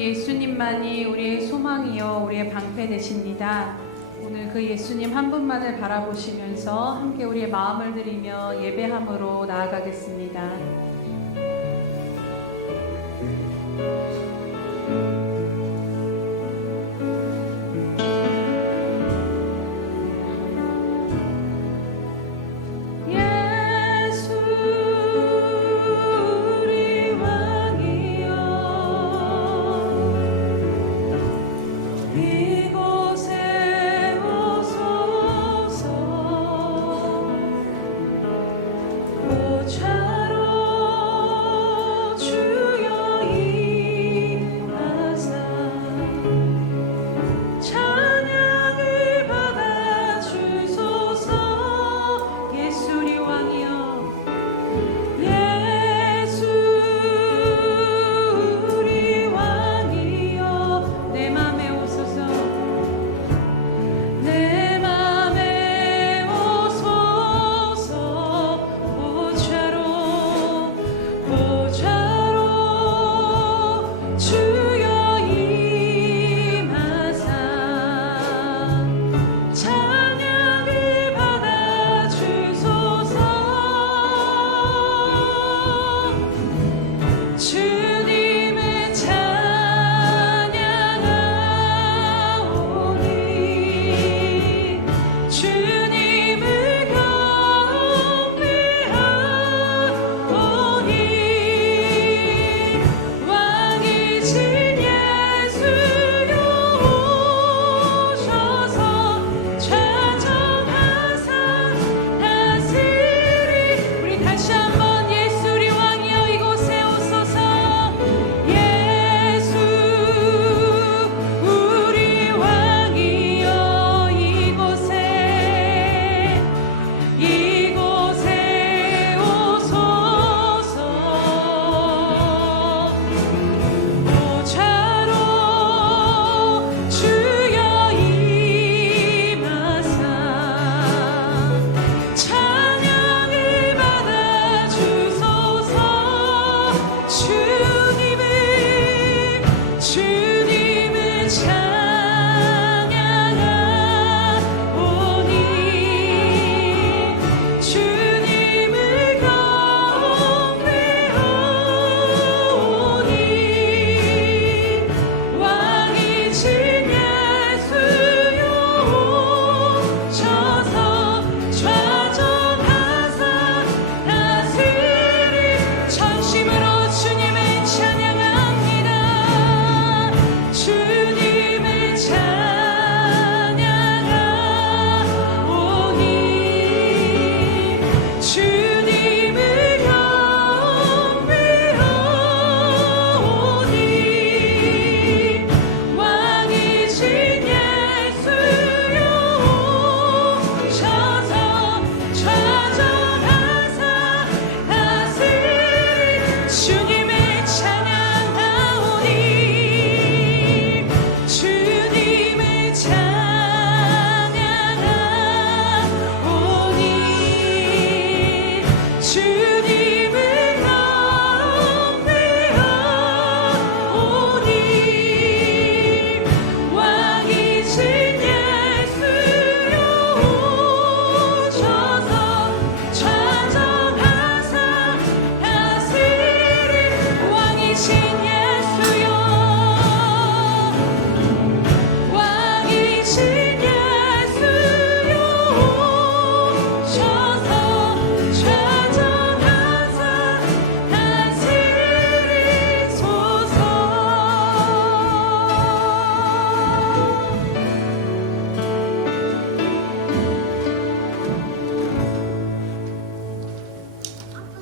우리 예수님만이 우리의 소망이요 우리의 방패 되십니다. 오늘 그 예수님 한 분만을 바라보시면서 함께 우리의 마음을 드리며 예배함으로 나아가겠습니다.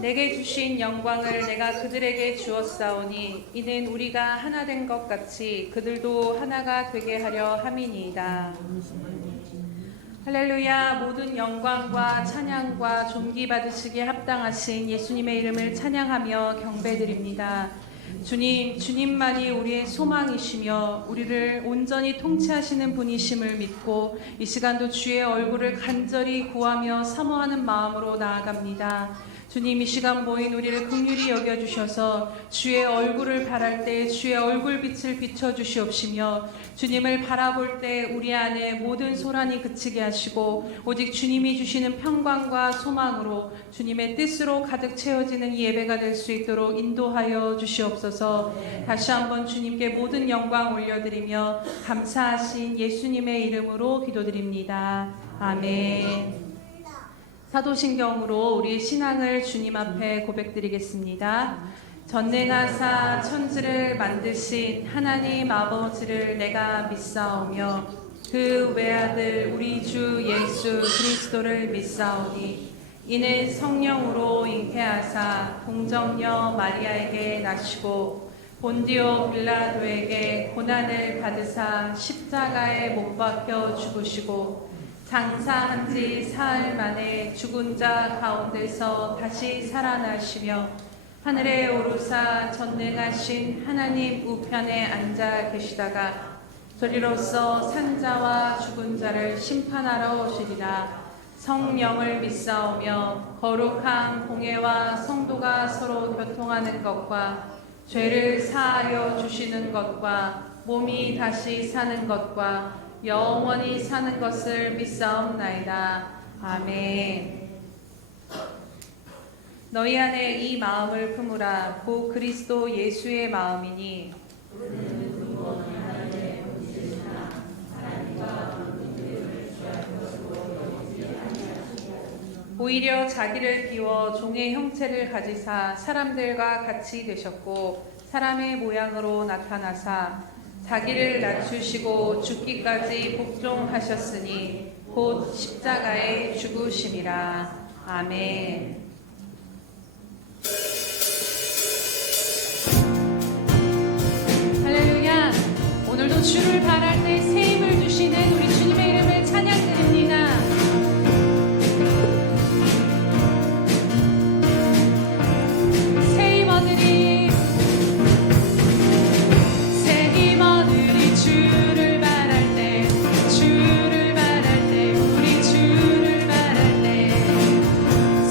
내게 주신 영광을 내가 그들에게 주었사오니 이는 우리가 하나 된 것 같이 그들도 하나가 되게 하려 함이니이다. 할렐루야. 모든 영광과 찬양과 존귀 받으시기에 합당하신 예수님의 이름을 찬양하며 경배드립니다. 주님, 주님만이 우리의 소망이시며 우리를 온전히 통치하시는 분이심을 믿고 이 시간도 주의 얼굴을 간절히 구하며 사모하는 마음으로 나아갑니다. 주님 이 시간 모인 우리를 긍휼히 여겨주셔서 주의 얼굴을 바랄 때 주의 얼굴빛을 비춰주시옵시며 주님을 바라볼 때 우리 안에 모든 소란이 그치게 하시고 오직 주님이 주시는 평강과 소망으로 주님의 뜻으로 가득 채워지는 이 예배가 될 수 있도록 인도하여 주시옵소서. 다시 한번 주님께 모든 영광 올려드리며 감사하신 예수님의 이름으로 기도드립니다. 아멘. 사도신경으로 우리 신앙을 주님 앞에 고백드리겠습니다. 전능하사 천지를 만드신 하나님 아버지를 내가 믿사오며 그 외아들 우리 주 예수 그리스도를 믿사오니 이는 성령으로 잉태하사 동정녀 마리아에게 나시고 본디오 빌라도에게 고난을 받으사 십자가에 못 박혀 죽으시고 장사한 지 사흘 만에 죽은 자 가운데서 다시 살아나시며 하늘에 오르사 전능하신 하나님 우편에 앉아 계시다가 저리로서 산자와 죽은 자를 심판하러 오시리라. 성령을 믿사오며 거룩한 공예와 성도가 서로 교통하는 것과 죄를 사하여 주시는 것과 몸이 다시 사는 것과 영원히 사는 것을 믿사옵나이다. 아멘. 너희 안에 이 마음을 품으라. 곧 그리스도 예수의 마음이니 오히려 자기를 비워 종의 형체를 가지사 사람들과 같이 되셨고 사람의 모양으로 나타나사 자기를 낮추시고 죽기까지 복종하셨으니 곧 십자가에 죽으심이라. 아멘. 할렐루야. 오늘도 주를 바랄 때 새 힘을 주시는 우리 주님의 이름을 찬양드립니다. 새 힘 얻으리 주를 바랄 때 주를 바랄 때 우리 주를 바랄 때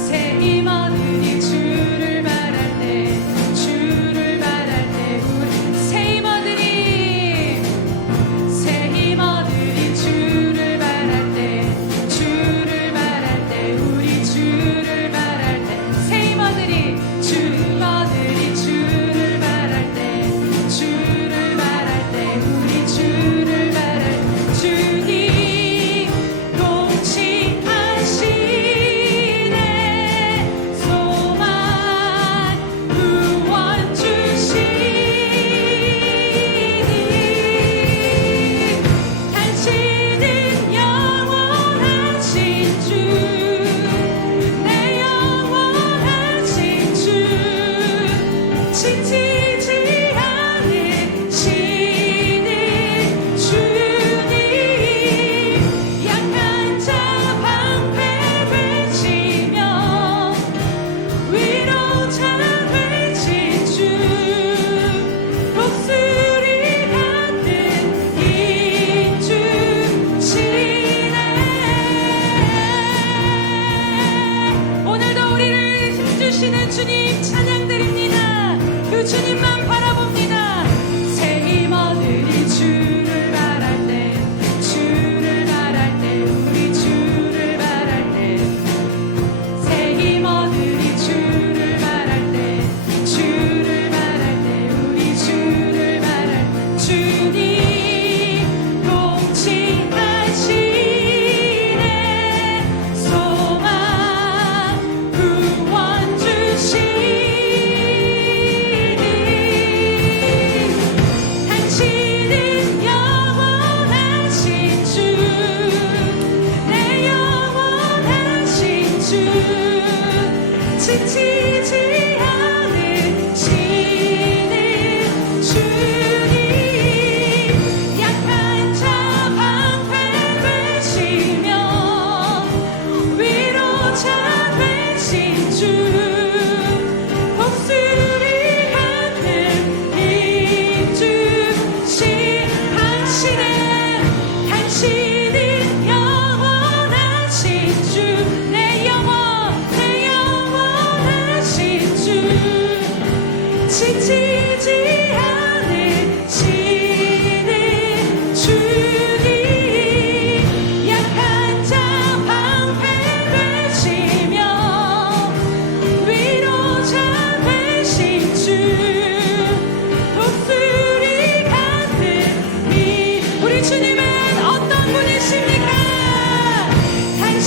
새 힘 얻으리 주를 바랄 때 주를 바랄 때 우리 새 힘 얻으리 새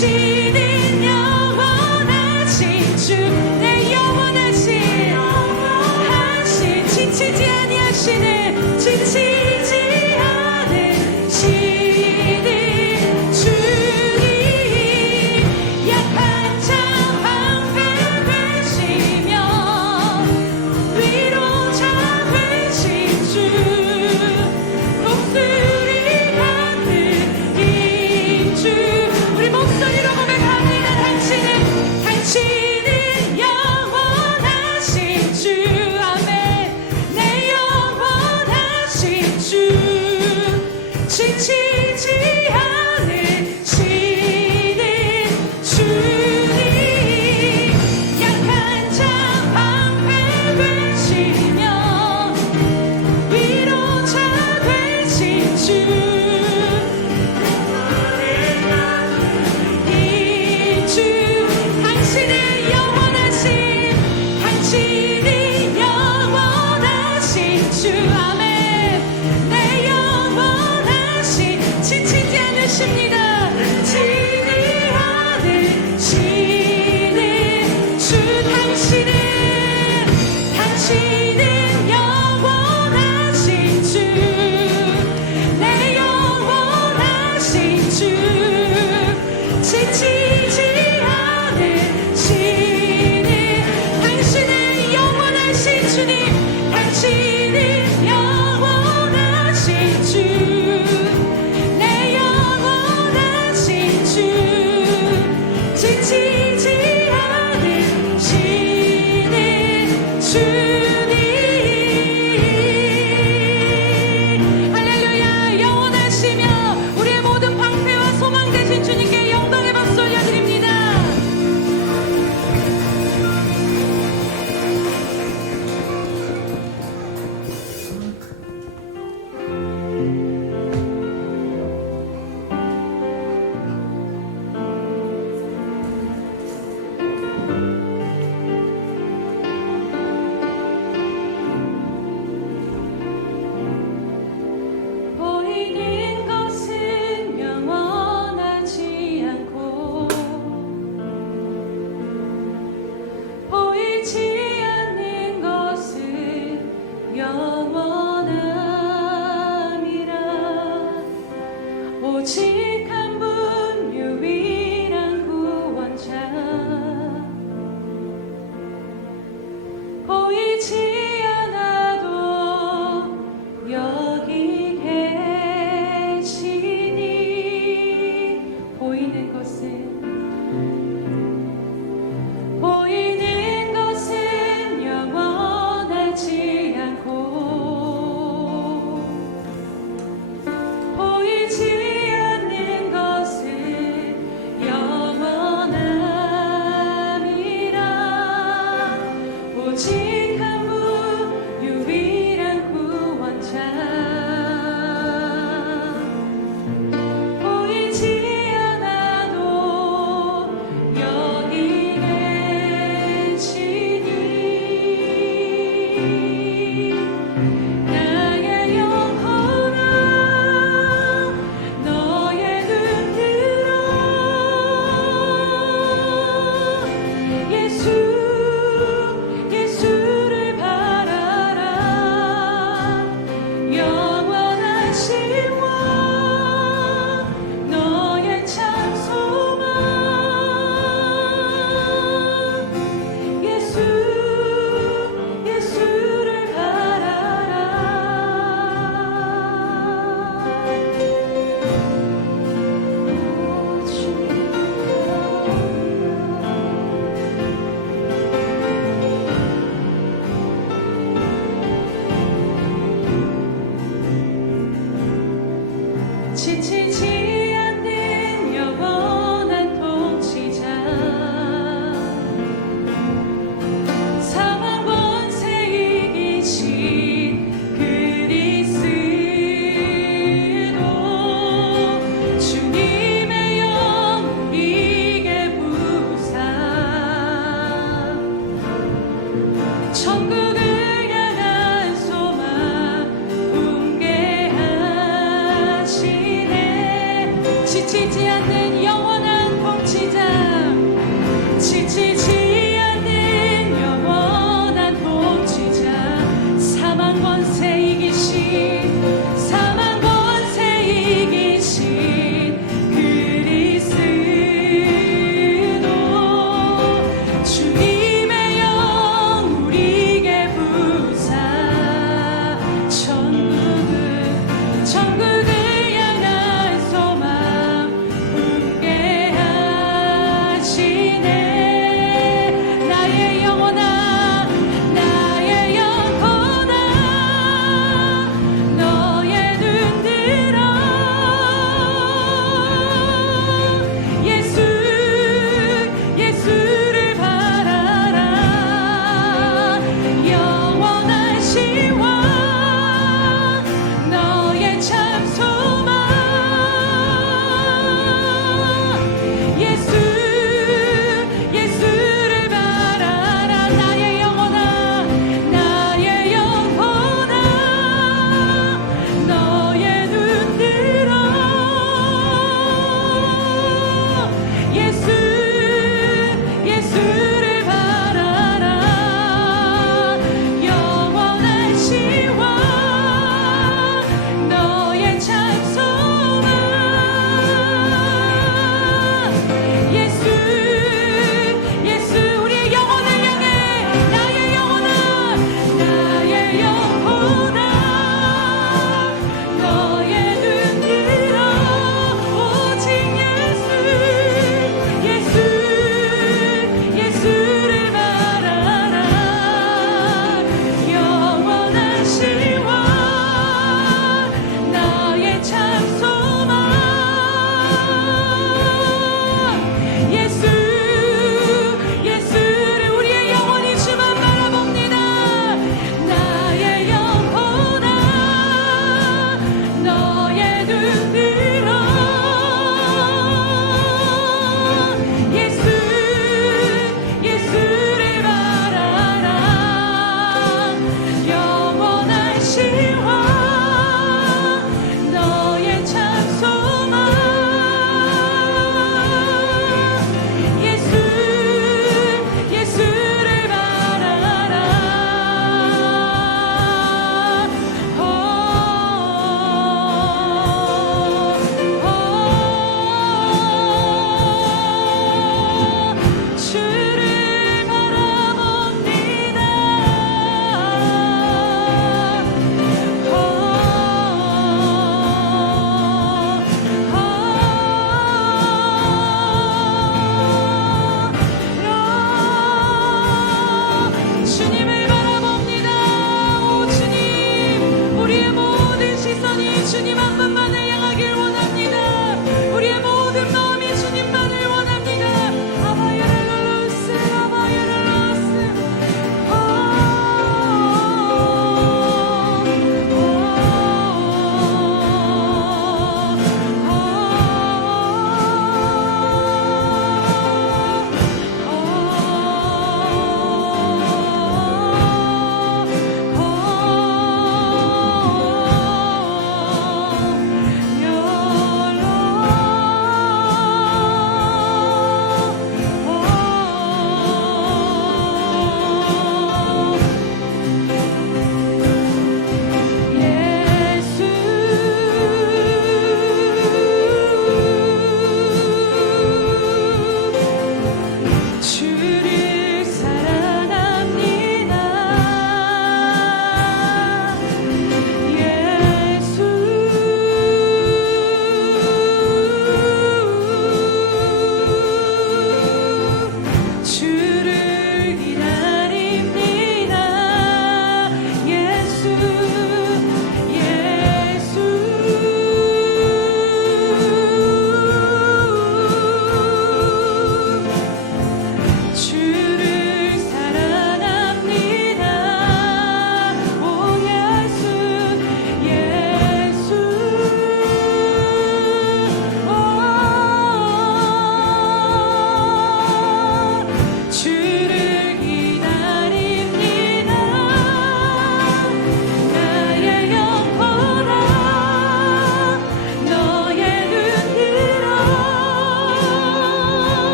당신은 영원하신 주 내 영원하신 지치지 아니하시는 지치지 않으시는 주님 약한 자 방패되시며 위로자 되신 주 목소리 같은 이 주 우리 목소리로 고백합니다. 당신은 영원하신 주 아멘 내 영원하신 주 지치지 않으시는 주님 약한 자 방패 되시며 위로자 되신 주 이 주 당신은 영원하신 주 아멘 내 영원하신 지치지 않으십니다. 지치지 않으시는 주 당신은 영원하신 주 내 영원하신 주 지치지 않으시는 당신은 영원하신 주님 당신은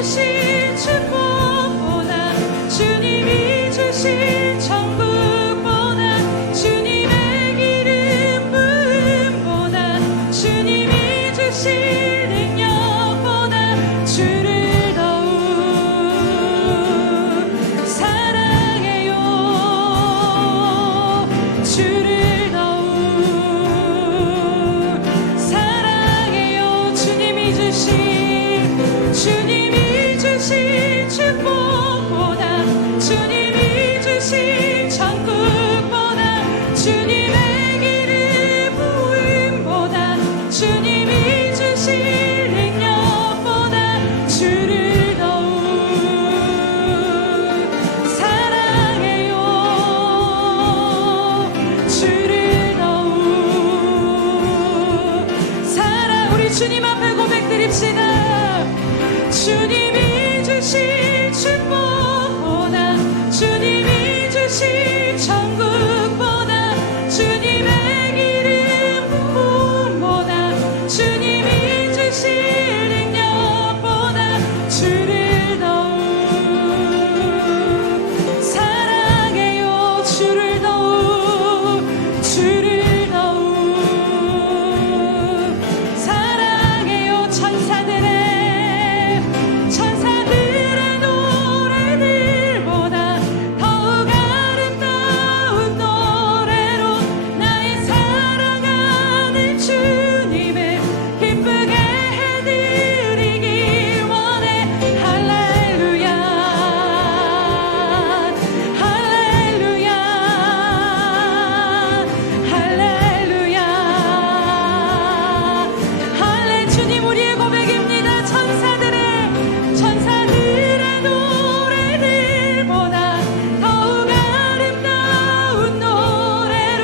주신 축복보다 주님이 주신 천국보다 주님의 기름 부음보다 주님이 주신 능력보다 주를 더욱 사랑해요. 주를 더욱 사랑해요. 주님이 주신 축복보다 주님이 주신 천국보다 주님의 기름 부음보다 주님이 주신 능력보다 주를 더욱 사랑해요. 주를 더욱 우리 주님 앞에 고백드립시다. 주님이 주신 축복보다 주님이 주신 천국보다 주님의 기름 부음보다 주님이 주신 능력보다 주를 더욱 사랑해요. 주를 더욱 주를 더욱 사랑해요. 천사들의 노래들보다 더욱 아름다운 노래로 나의 사랑하는 주님을 기쁘게 해드리길 원해. 할렐루야 할렐루야 할렐루야 할렐 주님 우리의 고백입니다. 천사들의 노래들보다 더욱 아름다운 노래로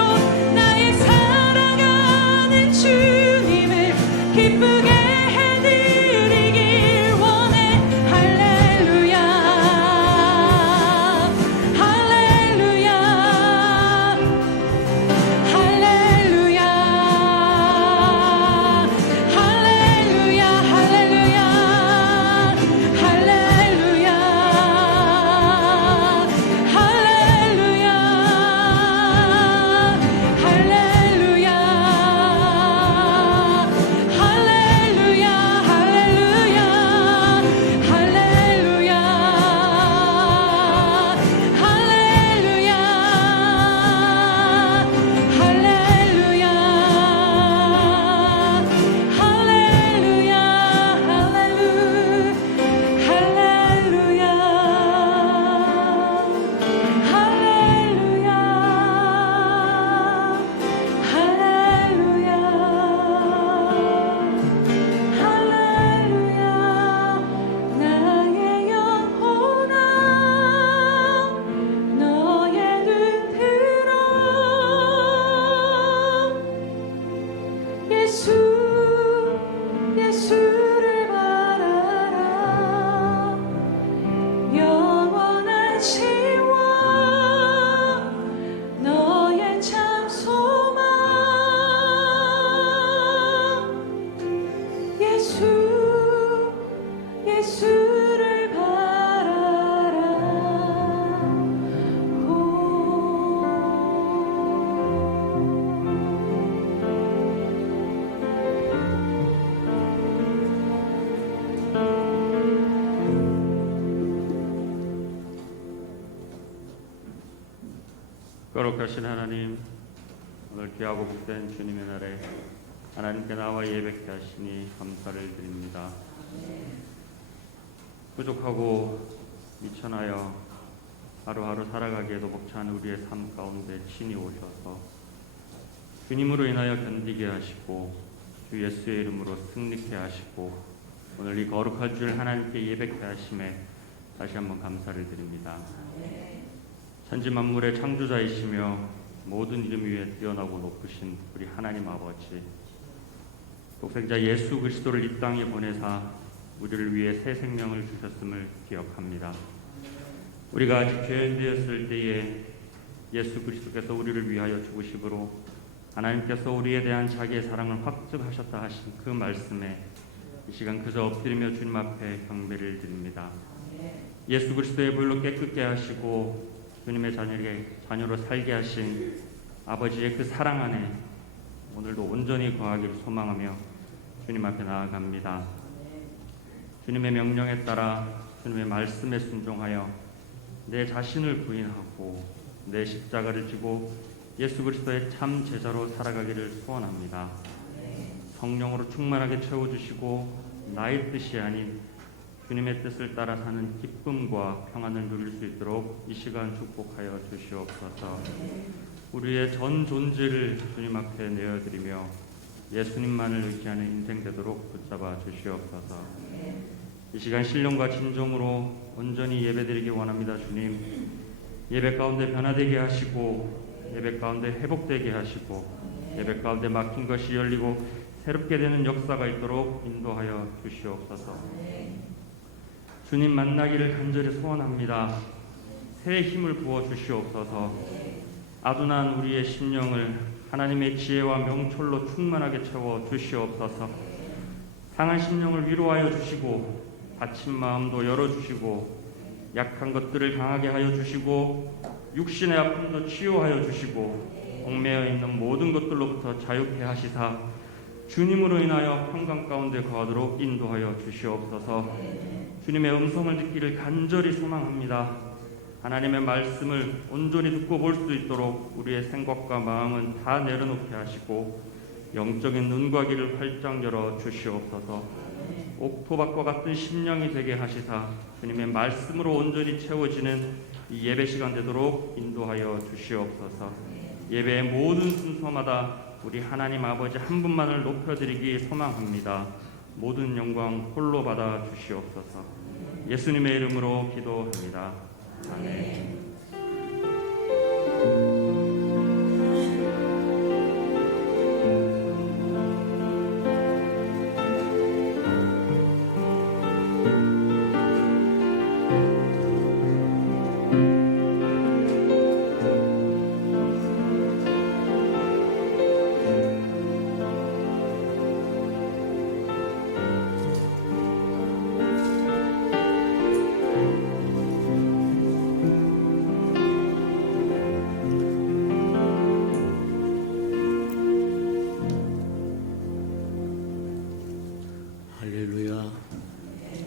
나의 사랑하는 주님을 기쁘게 해드리길 원해. 할렐루야 할렐루야 할렐루야 할렐루야 할렐루야 할렐루야 할렐루야 할렐루야 할렐루야 할렐루야 할렐루야 나의 영혼아 너의 눈 들어 예수를 바라라. 영원한 시원 너의 참 소망 예수를 바라라. 거룩하신 하나님, 오늘 귀하고 복된 주님의 날에 하나님께 나와 예배케 하시니 감사를 드립니다. 부족하고 미천하여 하루하루 살아가기에도 벅찬 우리의 삶 가운데 친히 오셔서 주님으로 인하여 견디게 하시고 주 예수의 이름으로 승리케 하시고 오늘 이 거룩할 줄 하나님께 예배케 하심에 다시 한번 감사를 드립니다. 천지 만물의 창조자이시며 모든 이름 위에 뛰어나고 높으신 우리 하나님 아버지, 독생자 예수 그리스도를 이 땅에 보내사 우리를 위해 새 생명을 주셨음을 기억합니다. 우리가 아직 죄인 되었을 때에 예수 그리스도께서 우리를 위하여 죽으심으로 하나님께서 우리에 대한 자기의 사랑을 확증하셨다 하신 그 말씀에 이 시간 그저 엎드리며 주님 앞에 경배를 드립니다. 예수 그리스도의 보혈로 깨끗게 하시고 주님의 자녀로 살게 하신 아버지의 그 사랑 안에 오늘도 온전히 거하기를 소망하며 주님 앞에 나아갑니다. 주님의 명령에 따라 주님의 말씀에 순종하여 내 자신을 부인하고 내 십자가를 지고 예수 그리스도의 참 제자로 살아가기를 소원합니다. 성령으로 충만하게 채워주시고 나의 뜻이 아닌 주님의 뜻을 따라 사는 기쁨과 평안을 누릴 수 있도록 이 시간 축복하여 주시옵소서. 우리의 전 존재를 주님 앞에 내어드리며 예수님만을 의지하는 인생 되도록 붙잡아 주시옵소서. 이 시간 신령과 진정으로 온전히 예배드리기 원합니다. 주님, 예배 가운데 변화되게 하시고 예배 가운데 회복되게 하시고 예배 가운데 막힌 것이 열리고 새롭게 되는 역사가 있도록 인도하여 주시옵소서. 주님 만나기를 간절히 소원합니다. 새 힘을 부어 주시옵소서. 아둔한 우리의 심령을 하나님의 지혜와 명철로 충만하게 채워 주시옵소서. 상한 심령을 위로하여 주시고 다친 마음도 열어주시고 약한 것들을 강하게 하여 주시고 육신의 아픔도 치유하여 주시고 얽매여 있는 모든 것들로부터 자유케 하시사 주님으로 인하여 평강 가운데 거하도록 인도하여 주시옵소서. 주님의 음성을 듣기를 간절히 소망합니다. 하나님의 말씀을 온전히 듣고 볼 수 있도록 우리의 생각과 마음은 다 내려놓게 하시고 영적인 눈과 귀를 활짝 열어 주시옵소서. 옥토밭과 같은 심령이 되게 하시사 주님의 말씀으로 온전히 채워지는 이 예배 시간 되도록 인도하여 주시옵소서. 예배의 모든 순서마다 우리 하나님 아버지 한 분만을 높여드리기 소망합니다. 모든 영광 홀로 받아 주시옵소서. 예수님의 이름으로 기도합니다. 아멘.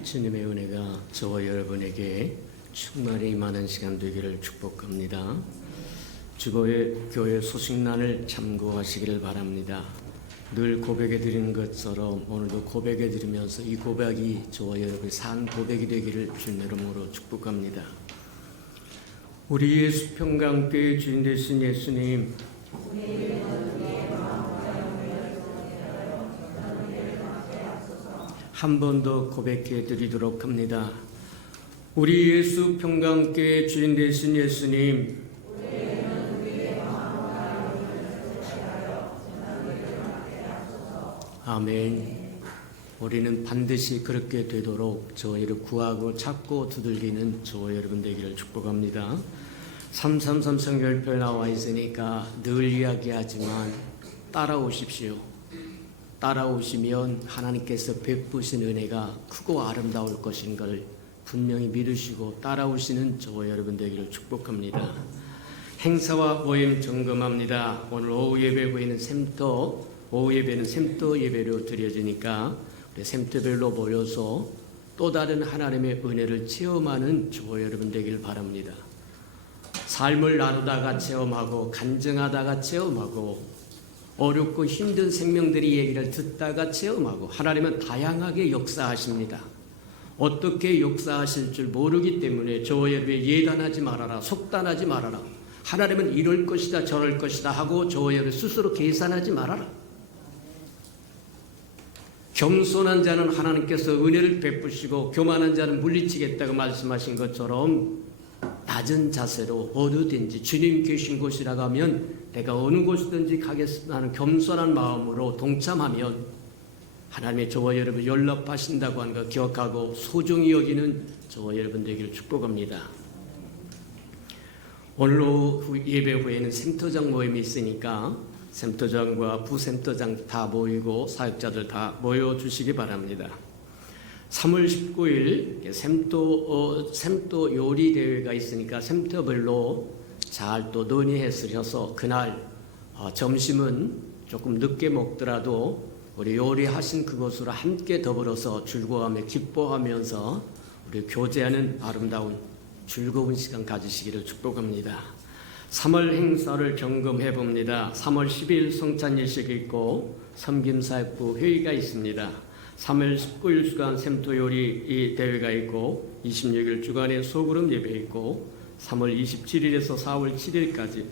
주님의 은혜가 저와 여러분에게 충만히 임하는 시간 되기를 축복합니다. 주거의 교회 소식란을 참고하시기를 바랍니다. 늘 고백해 드리는 것처럼 오늘도 고백해 드리면서 이 고백이 저와 여러분의 산 고백이 되기를 주님 이름으로 축복합니다. 우리의 수평강교회 주인 되신 예수님, 한 번 더 고백해 드리도록 합니다. 우리 예수 평강교회 주인 되신 예수님, 아멘. 우리는 반드시 그렇게 되도록 저희를 구하고 찾고 두들기는 저와 여러분 되기를 축복합니다. 333 성결표에 나와 있으니까 늘 이야기하지만 따라오십시오. 따라오시면 하나님께서 베푸신 은혜가 크고 아름다울 것인 걸 분명히 믿으시고 따라오시는 저와 여러분 되기를 축복합니다. 행사와 모임 점검합니다. 오늘 오후 예배 보이는 샘터, 오후 예배는 샘터 예배로 드려지니까 우리 샘터별로 모여서 또 다른 하나님의 은혜를 체험하는 저와 여러분 되기를 바랍니다. 삶을 나누다가 체험하고 간증하다가 체험하고 어렵고 힘든 생명들이 얘기를 듣다가 체험하고 하나님은 다양하게 역사하십니다. 어떻게 역사하실 줄 모르기 때문에 저와 여러분이 예단하지 말아라, 속단하지 말아라. 하나님은 이럴 것이다 저럴 것이다 하고 저와 여러분 스스로 계산하지 말아라. 겸손한 자는 하나님께서 은혜를 베푸시고 교만한 자는 물리치겠다고 말씀하신 것처럼 낮은 자세로 어디든지 주님 계신 곳이라고 하면 내가 어느 곳이든지 가겠습니다 하는 겸손한 마음으로 동참하면 하나님의 저와 여러분 연락하신다고 하는 거 기억하고 소중히 여기는 저와 여러분 되기를 축복합니다. 오늘 오후 예배 후에는 샘터장 모임이 있으니까 샘터장과 부샘터장 다 모이고 사역자들 다 모여주시기 바랍니다. 3월 19일 샘도 요리 대회가 있으니까 샘터별로 잘 또 논의해서 그날 점심은 조금 늦게 먹더라도 우리 요리하신 그것으로 함께 더불어서 즐거워하며 기뻐하면서 우리 교제하는 아름다운 즐거운 시간 가지시기를 축복합니다. 3월 행사를 점검해 봅니다. 3월 10일 성찬일식이 있고 섬김사역부 회의가 있습니다. 3월 19일 주간 샘토요리 대회가 있고 26일 주간에 소그룹 예배 있고 3월 27일에서 4월 7일까지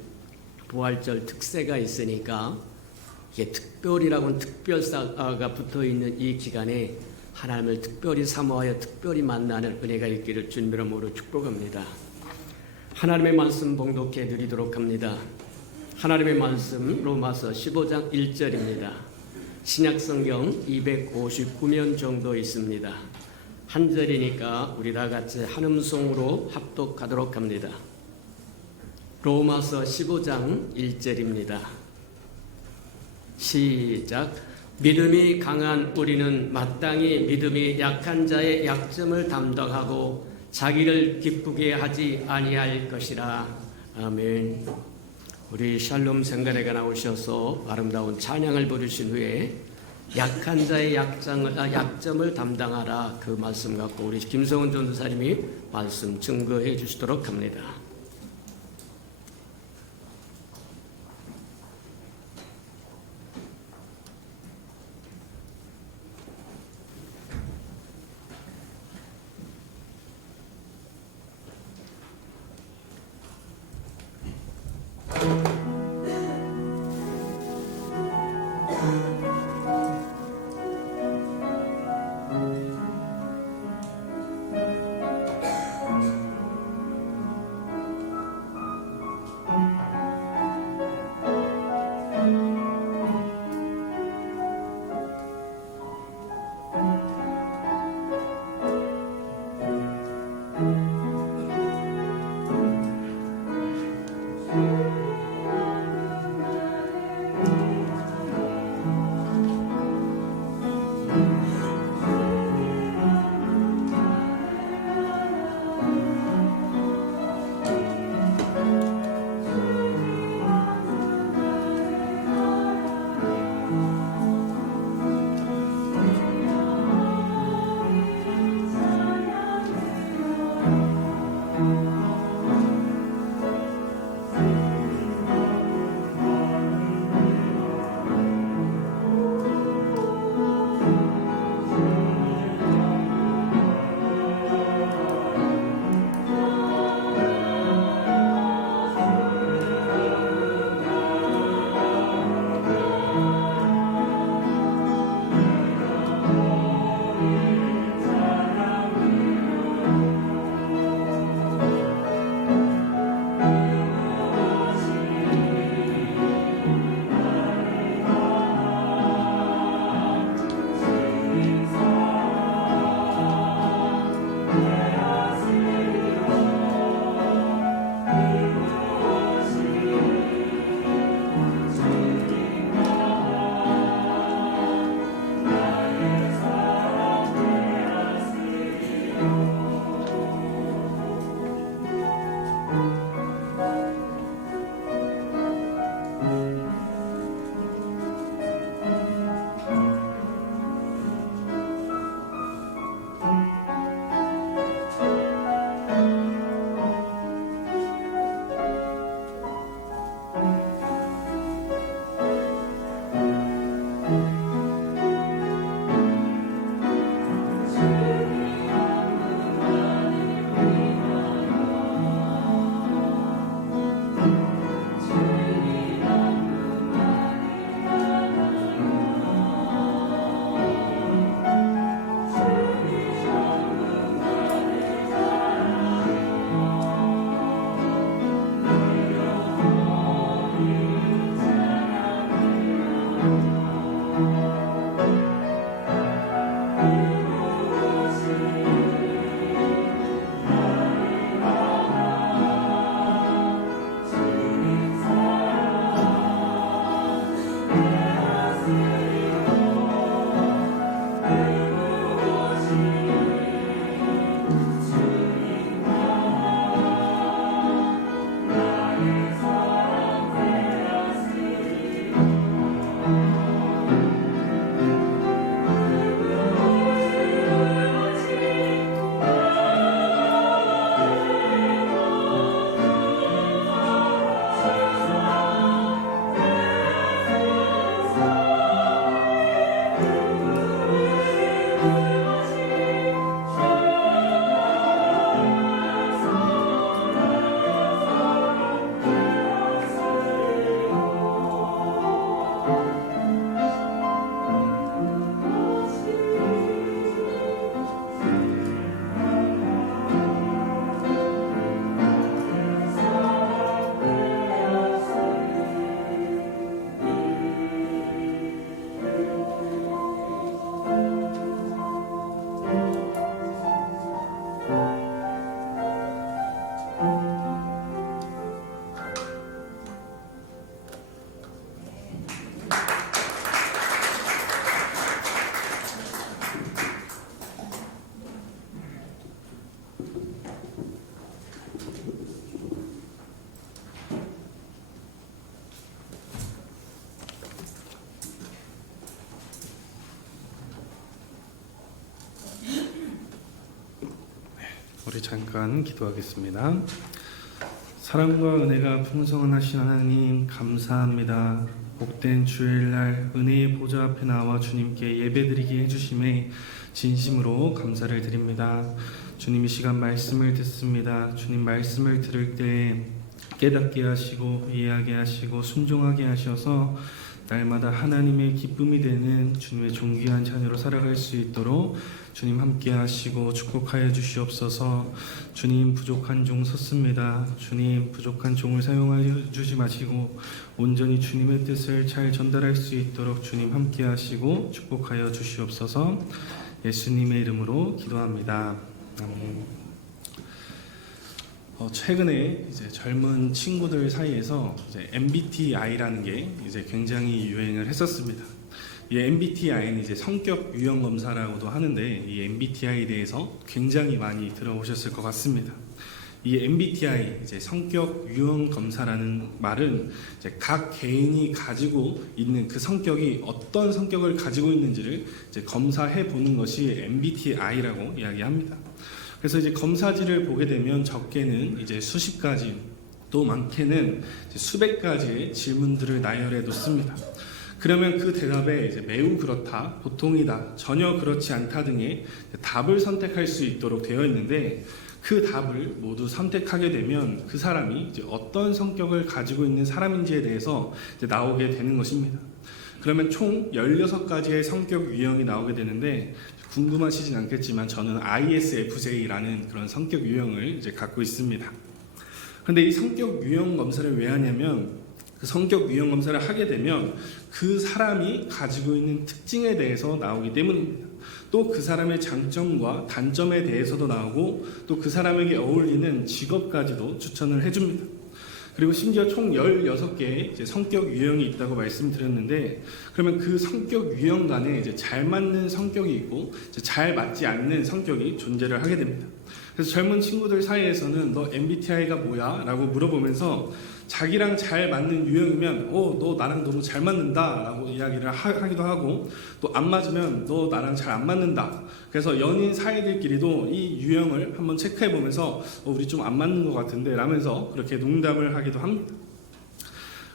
부활절 특세가 있으니까 이게 특별이라고는 특별사가 붙어있는 이 기간에 하나님을 특별히 사모하여 특별히 만나는 은혜가 있기를 주님 이름으로 축복합니다. 하나님의 말씀 봉독해 드리도록 합니다. 하나님의 말씀 로마서 15장 1절입니다. 신약성경 259면 정도 있습니다. 한 절이니까 우리 다 같이 한 음성으로 합독하도록 합니다. 로마서 15장 1절입니다. 시작. 믿음이 강한 우리는 마땅히 믿음이 약한 자의 약점을 담당하고 자기를 기쁘게 하지 아니할 것이라. 아멘. 우리 샬롬 생가래가 나오셔서 아름다운 찬양을 부르신 후에 약한 자의 약점을 담당하라 그 말씀 갖고 우리 김성훈 전도사님이 말씀 증거해 주시도록 합니다. 우리 잠깐 기도하겠습니다. 사랑과 은혜가 풍성하신 하나님 감사합니다. 복된 주일날 은혜의 보좌 앞에 나와 주님께 예배드리게 해주심에 진심으로 감사를 드립니다. 주님 이 시간 말씀을 듣습니다. 주님 말씀을 들을 때 깨닫게 하시고 이해하게 하시고 순종하게 하셔서 날마다 하나님의 기쁨이 되는 주님의 존귀한 자녀로 살아갈 수 있도록 주님 함께 하시고 축복하여 주시옵소서. 주님 부족한 종 섰습니다. 주님 부족한 종을 사용하여 주지 마시고 온전히 주님의 뜻을 잘 전달할 수 있도록 주님 함께 하시고 축복하여 주시옵소서. 예수님의 이름으로 기도합니다. 아멘. 최근에 이제 젊은 친구들 사이에서 이제 MBTI라는 게 이제 굉장히 유행을 했었습니다. 이 MBTI는 이제 성격 유형 검사라고도 하는데 이 MBTI에 대해서 굉장히 많이 들어보셨을 것 같습니다. 이 MBTI 이제 성격 유형 검사라는 말은 이제 각 개인이 가지고 있는 그 성격이 어떤 성격을 가지고 있는지를 이제 검사해 보는 것이 MBTI라고 이야기합니다. 그래서 이제 검사지를 보게 되면 적게는 이제 수십 가지, 또 많게는 이제 수백 가지의 질문들을 나열해 놓습니다. 그러면 그 대답에 이제 매우 그렇다, 보통이다, 전혀 그렇지 않다 등의 답을 선택할 수 있도록 되어 있는데 그 답을 모두 선택하게 되면 그 사람이 이제 어떤 성격을 가지고 있는 사람인지에 대해서 이제 나오게 되는 것입니다. 그러면 총 16가지의 성격 유형이 나오게 되는데 궁금하시진 않겠지만 저는 ISFJ라는 그런 성격 유형을 이제 갖고 있습니다. 그런데 이 성격 유형 검사를 왜 하냐면 그 성격 유형 검사를 하게 되면 그 사람이 가지고 있는 특징에 대해서 나오기 때문입니다. 또 그 사람의 장점과 단점에 대해서도 나오고 또 그 사람에게 어울리는 직업까지도 추천을 해줍니다. 그리고 심지어 총 16개의 이제 성격 유형이 있다고 말씀드렸는데 그러면 그 성격 유형 간에 이제 잘 맞는 성격이 있고 이제 잘 맞지 않는 성격이 존재를 하게 됩니다. 그래서 젊은 친구들 사이에서는 너 MBTI가 뭐야? 라고 물어보면서 자기랑 잘 맞는 유형이면 너 나랑 너무 잘 맞는다 라고 이야기를 하기도 하고 또 안 맞으면 너 나랑 잘 안 맞는다. 그래서 연인 사이들끼리도 이 유형을 한번 체크해 보면서 우리 좀 안 맞는 것 같은데 라면서 그렇게 농담을 하기도 합니다.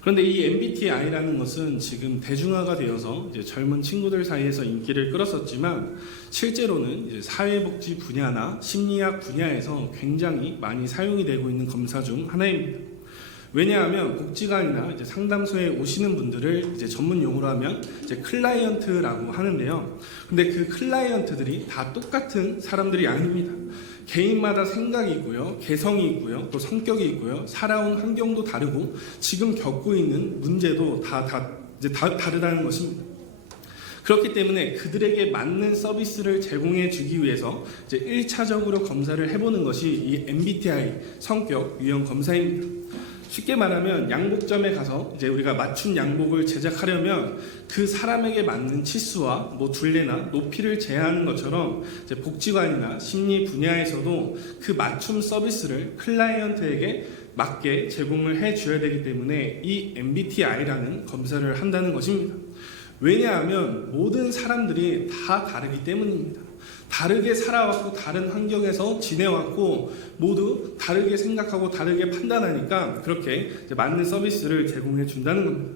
그런데 이 MBTI라는 것은 지금 대중화가 되어서 이제 젊은 친구들 사이에서 인기를 끌었었지만 실제로는 이제 사회복지 분야나 심리학 분야에서 굉장히 많이 사용이 되고 있는 검사 중 하나입니다. 왜냐하면 복지관이나 이제 상담소에 오시는 분들을 이제 전문 용어로 하면 이제 클라이언트라고 하는데요. 근데 그 클라이언트들이 다 똑같은 사람들이 아닙니다. 개인마다 생각이 있고요, 개성이 있고요, 또 성격이 있고요, 살아온 환경도 다르고 지금 겪고 있는 문제도 다 다르다는 것입니다. 그렇기 때문에 그들에게 맞는 서비스를 제공해 주기 위해서 이제 1차적으로 검사를 해보는 것이 이 MBTI 성격 유형 검사입니다. 쉽게 말하면 양복점에 가서 이제 우리가 맞춤 양복을 제작하려면 그 사람에게 맞는 치수와 뭐 둘레나 높이를 제한하는 것처럼 이제 복지관이나 심리 분야에서도 그 맞춤 서비스를 클라이언트에게 맞게 제공을 해 줘야 되기 때문에 이 MBTI라는 검사를 한다는 것입니다. 왜냐하면 모든 사람들이 다 다르기 때문입니다. 다르게 살아왔고 다른 환경에서 지내왔고 모두 다르게 생각하고 다르게 판단하니까 그렇게 이제 맞는 서비스를 제공해 준다는 겁니다.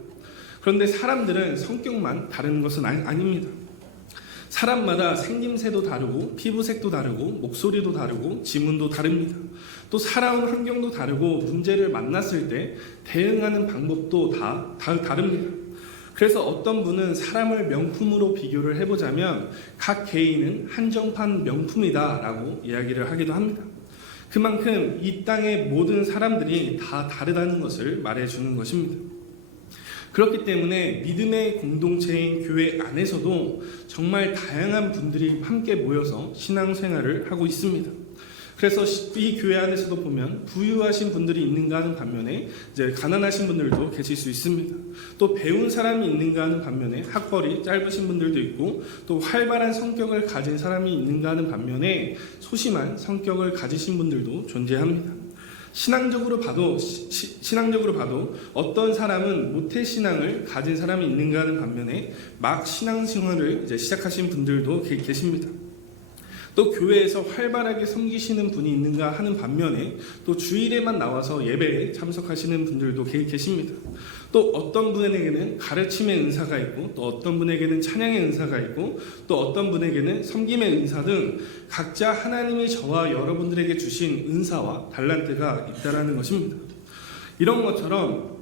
그런데 사람들은 성격만 다른 것은 아닙니다. 사람마다 생김새도 다르고 피부색도 다르고 목소리도 다르고 지문도 다릅니다. 또 살아온 환경도 다르고 문제를 만났을 때 대응하는 방법도 다 다릅니다. 그래서 어떤 분은 사람을 명품으로 비교를 해보자면 각 개인은 한정판 명품이다 라고 이야기를 하기도 합니다. 그만큼 이 땅의 모든 사람들이 다 다르다는 것을 말해주는 것입니다. 그렇기 때문에 믿음의 공동체인 교회 안에서도 정말 다양한 분들이 함께 모여서 신앙생활을 하고 있습니다. 그래서 이 교회 안에서도 보면 부유하신 분들이 있는가 하는 반면에 이제 가난하신 분들도 계실 수 있습니다. 또 배운 사람이 있는가 하는 반면에 학벌이 짧으신 분들도 있고 또 활발한 성격을 가진 사람이 있는가 하는 반면에 소심한 성격을 가지신 분들도 존재합니다. 신앙적으로 봐도 어떤 사람은 모태신앙을 가진 사람이 있는가 하는 반면에 막 신앙생활을 이제 시작하신 분들도 계십니다. 또 교회에서 활발하게 섬기시는 분이 있는가 하는 반면에 또 주일에만 나와서 예배에 참석하시는 분들도 계십니다. 또 어떤 분에게는 가르침의 은사가 있고 또 어떤 분에게는 찬양의 은사가 있고 또 어떤 분에게는 섬김의 은사 등 각자 하나님이 저와 여러분들에게 주신 은사와 달란트가 있다라는 것입니다. 이런 것처럼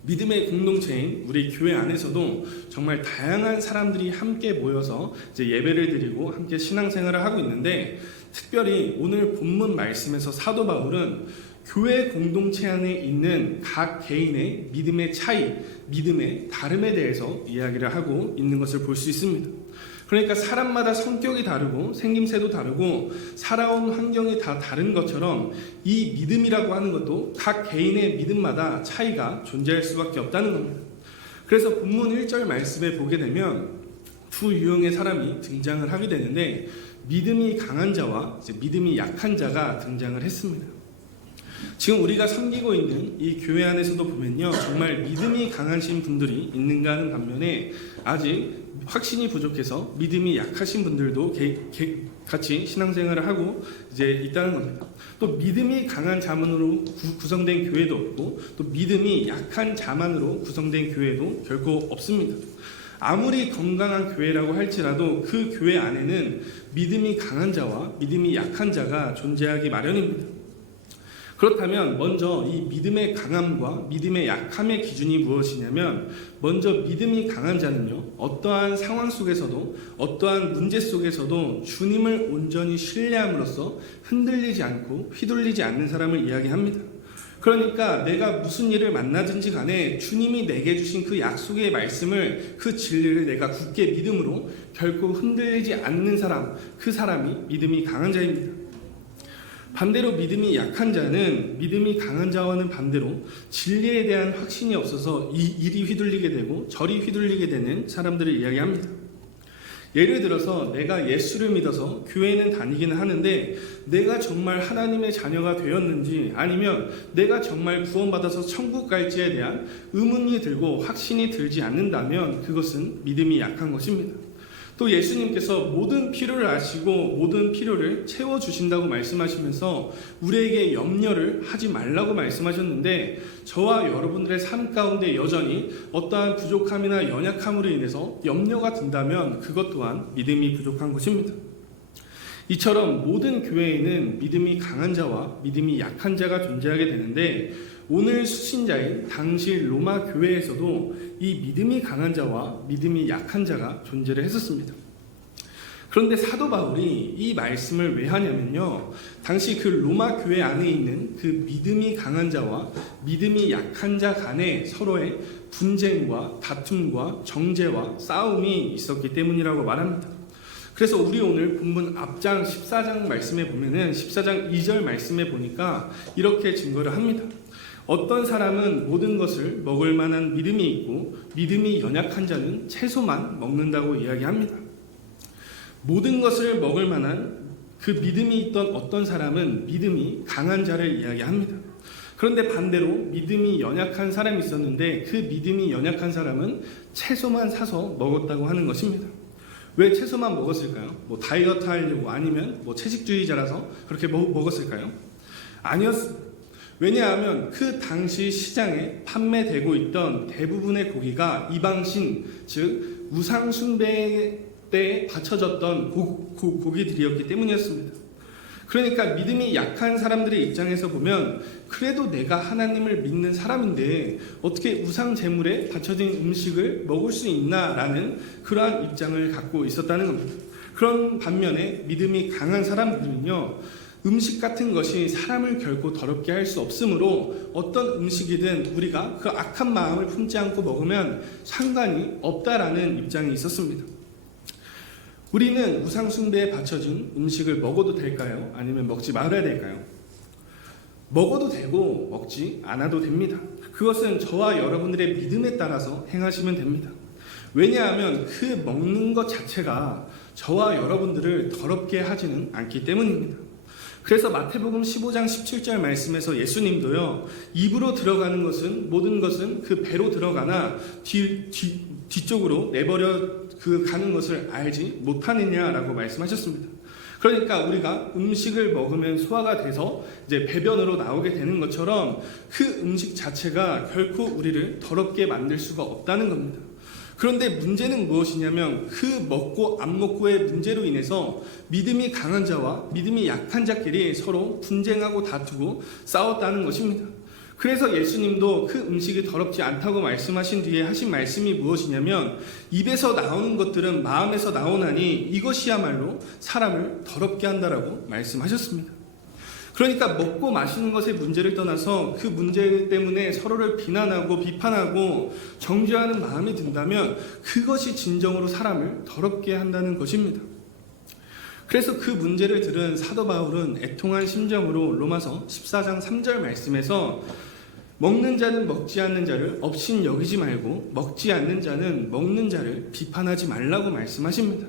믿음의 공동체인 우리 교회 안에서도 정말 다양한 사람들이 함께 모여서 이제 예배를 드리고 함께 신앙생활을 하고 있는데, 특별히 오늘 본문 말씀에서 사도 바울은 교회 공동체 안에 있는 각 개인의 믿음의 차이, 믿음의 다름에 대해서 이야기를 하고 있는 것을 볼 수 있습니다. 그러니까 사람마다 성격이 다르고 생김새도 다르고 살아온 환경이 다 다른 것처럼 이 믿음이라고 하는 것도 각 개인의 믿음마다 차이가 존재할 수밖에 없다는 겁니다. 그래서 본문 1절 말씀에 보게 되면 두 유형의 사람이 등장을 하게 되는데, 믿음이 강한 자와 이제 믿음이 약한 자가 등장을 했습니다. 지금 우리가 섬기고 있는 이 교회 안에서도 보면요, 정말 믿음이 강하신 분들이 있는가 하는 반면에 아직 확신이 부족해서 믿음이 약하신 분들도 같이 신앙생활을 하고 이제 있다는 겁니다. 또 믿음이 강한 자만으로 구성된 교회도 없고 또 믿음이 약한 자만으로 구성된 교회도 결코 없습니다. 아무리 건강한 교회라고 할지라도 그 교회 안에는 믿음이 강한 자와 믿음이 약한 자가 존재하기 마련입니다. 그렇다면 먼저 이 믿음의 강함과 믿음의 약함의 기준이 무엇이냐면, 먼저 믿음이 강한 자는요, 어떠한 상황 속에서도 어떠한 문제 속에서도 주님을 온전히 신뢰함으로써 흔들리지 않고 휘둘리지 않는 사람을 이야기합니다. 그러니까 내가 무슨 일을 만나든지 간에 주님이 내게 주신 그 약속의 말씀을, 그 진리를 내가 굳게 믿음으로 결코 흔들리지 않는 사람, 그 사람이 믿음이 강한 자입니다. 반대로 믿음이 약한 자는 믿음이 강한 자와는 반대로 진리에 대한 확신이 없어서 이리 휘둘리게 되고 저리 휘둘리게 되는 사람들을 이야기합니다. 예를 들어서 내가 예수를 믿어서 교회는 다니기는 하는데 내가 정말 하나님의 자녀가 되었는지, 아니면 내가 정말 구원받아서 천국 갈지에 대한 의문이 들고 확신이 들지 않는다면 그것은 믿음이 약한 것입니다. 또 예수님께서 모든 필요를 아시고 모든 필요를 채워주신다고 말씀하시면서 우리에게 염려를 하지 말라고 말씀하셨는데, 저와 여러분들의 삶 가운데 여전히 어떠한 부족함이나 연약함으로 인해서 염려가 든다면 그것 또한 믿음이 부족한 것입니다. 이처럼 모든 교회에는 믿음이 강한 자와 믿음이 약한 자가 존재하게 되는데, 오늘 수신자인 당시 로마 교회에서도 이 믿음이 강한 자와 믿음이 약한 자가 존재를 했었습니다. 그런데 사도 바울이 이 말씀을 왜 하냐면요, 당시 그 로마 교회 안에 있는 그 믿음이 강한 자와 믿음이 약한 자 간에 서로의 분쟁과 다툼과 정죄와 싸움이 있었기 때문이라고 말합니다. 그래서 우리 오늘 본문 앞장 14장 말씀에 보면은 14장 2절 말씀에 보니까 이렇게 증거를 합니다. 어떤 사람은 모든 것을 먹을 만한 믿음이 있고 믿음이 연약한 자는 채소만 먹는다고 이야기합니다. 모든 것을 먹을 만한 그 믿음이 있던 어떤 사람은 믿음이 강한 자를 이야기합니다. 그런데 반대로 믿음이 연약한 사람이 있었는데 그 믿음이 연약한 사람은 채소만 사서 먹었다고 하는 것입니다. 왜 채소만 먹었을까요? 다이어트 하려고, 아니면 채식주의자라서 그렇게 먹었을까요? 아니었습니다. 왜냐하면 그 당시 시장에 판매되고 있던 대부분의 고기가 이방신, 즉 우상 숭배 때 바쳐졌던 고기들이었기 때문이었습니다. 그러니까 믿음이 약한 사람들의 입장에서 보면 그래도 내가 하나님을 믿는 사람인데 어떻게 우상 제물에 바쳐진 음식을 먹을 수 있나라는 그러한 입장을 갖고 있었다는 겁니다. 그런 반면에 믿음이 강한 사람들은요, 음식 같은 것이 사람을 결코 더럽게 할 수 없으므로 어떤 음식이든 우리가 그 악한 마음을 품지 않고 먹으면 상관이 없다라는 입장이 있었습니다. 우리는 우상 숭배에 바쳐진 음식을 먹어도 될까요? 아니면 먹지 말아야 될까요? 먹어도 되고 먹지 않아도 됩니다. 그것은 저와 여러분들의 믿음에 따라서 행하시면 됩니다. 왜냐하면 그 먹는 것 자체가 저와 여러분들을 더럽게 하지는 않기 때문입니다. 그래서 마태복음 15장 17절 말씀에서 예수님도요, 입으로 들어가는 것은, 모든 것은 그 배로 들어가나 뒤쪽으로 내버려 가는 것을 알지 못하느냐라고 말씀하셨습니다. 그러니까 우리가 음식을 먹으면 소화가 돼서 이제 배변으로 나오게 되는 것처럼 그 음식 자체가 결코 우리를 더럽게 만들 수가 없다는 겁니다. 그런데 문제는 무엇이냐면 그 먹고 안 먹고의 문제로 인해서 믿음이 강한 자와 믿음이 약한 자끼리 서로 분쟁하고 다투고 싸웠다는 것입니다. 그래서 예수님도 그 음식이 더럽지 않다고 말씀하신 뒤에 하신 말씀이 무엇이냐면 입에서 나오는 것들은 마음에서 나오나니 이것이야말로 사람을 더럽게 한다라고 말씀하셨습니다. 그러니까 먹고 마시는 것의 문제를 떠나서 그 문제 때문에 서로를 비난하고 비판하고 정죄하는 마음이 든다면 그것이 진정으로 사람을 더럽게 한다는 것입니다. 그래서 그 문제를 들은 사도 바울은 애통한 심정으로 로마서 14장 3절 말씀에서 먹는 자는 먹지 않는 자를 업신 여기지 말고 먹지 않는 자는 먹는 자를 비판하지 말라고 말씀하십니다.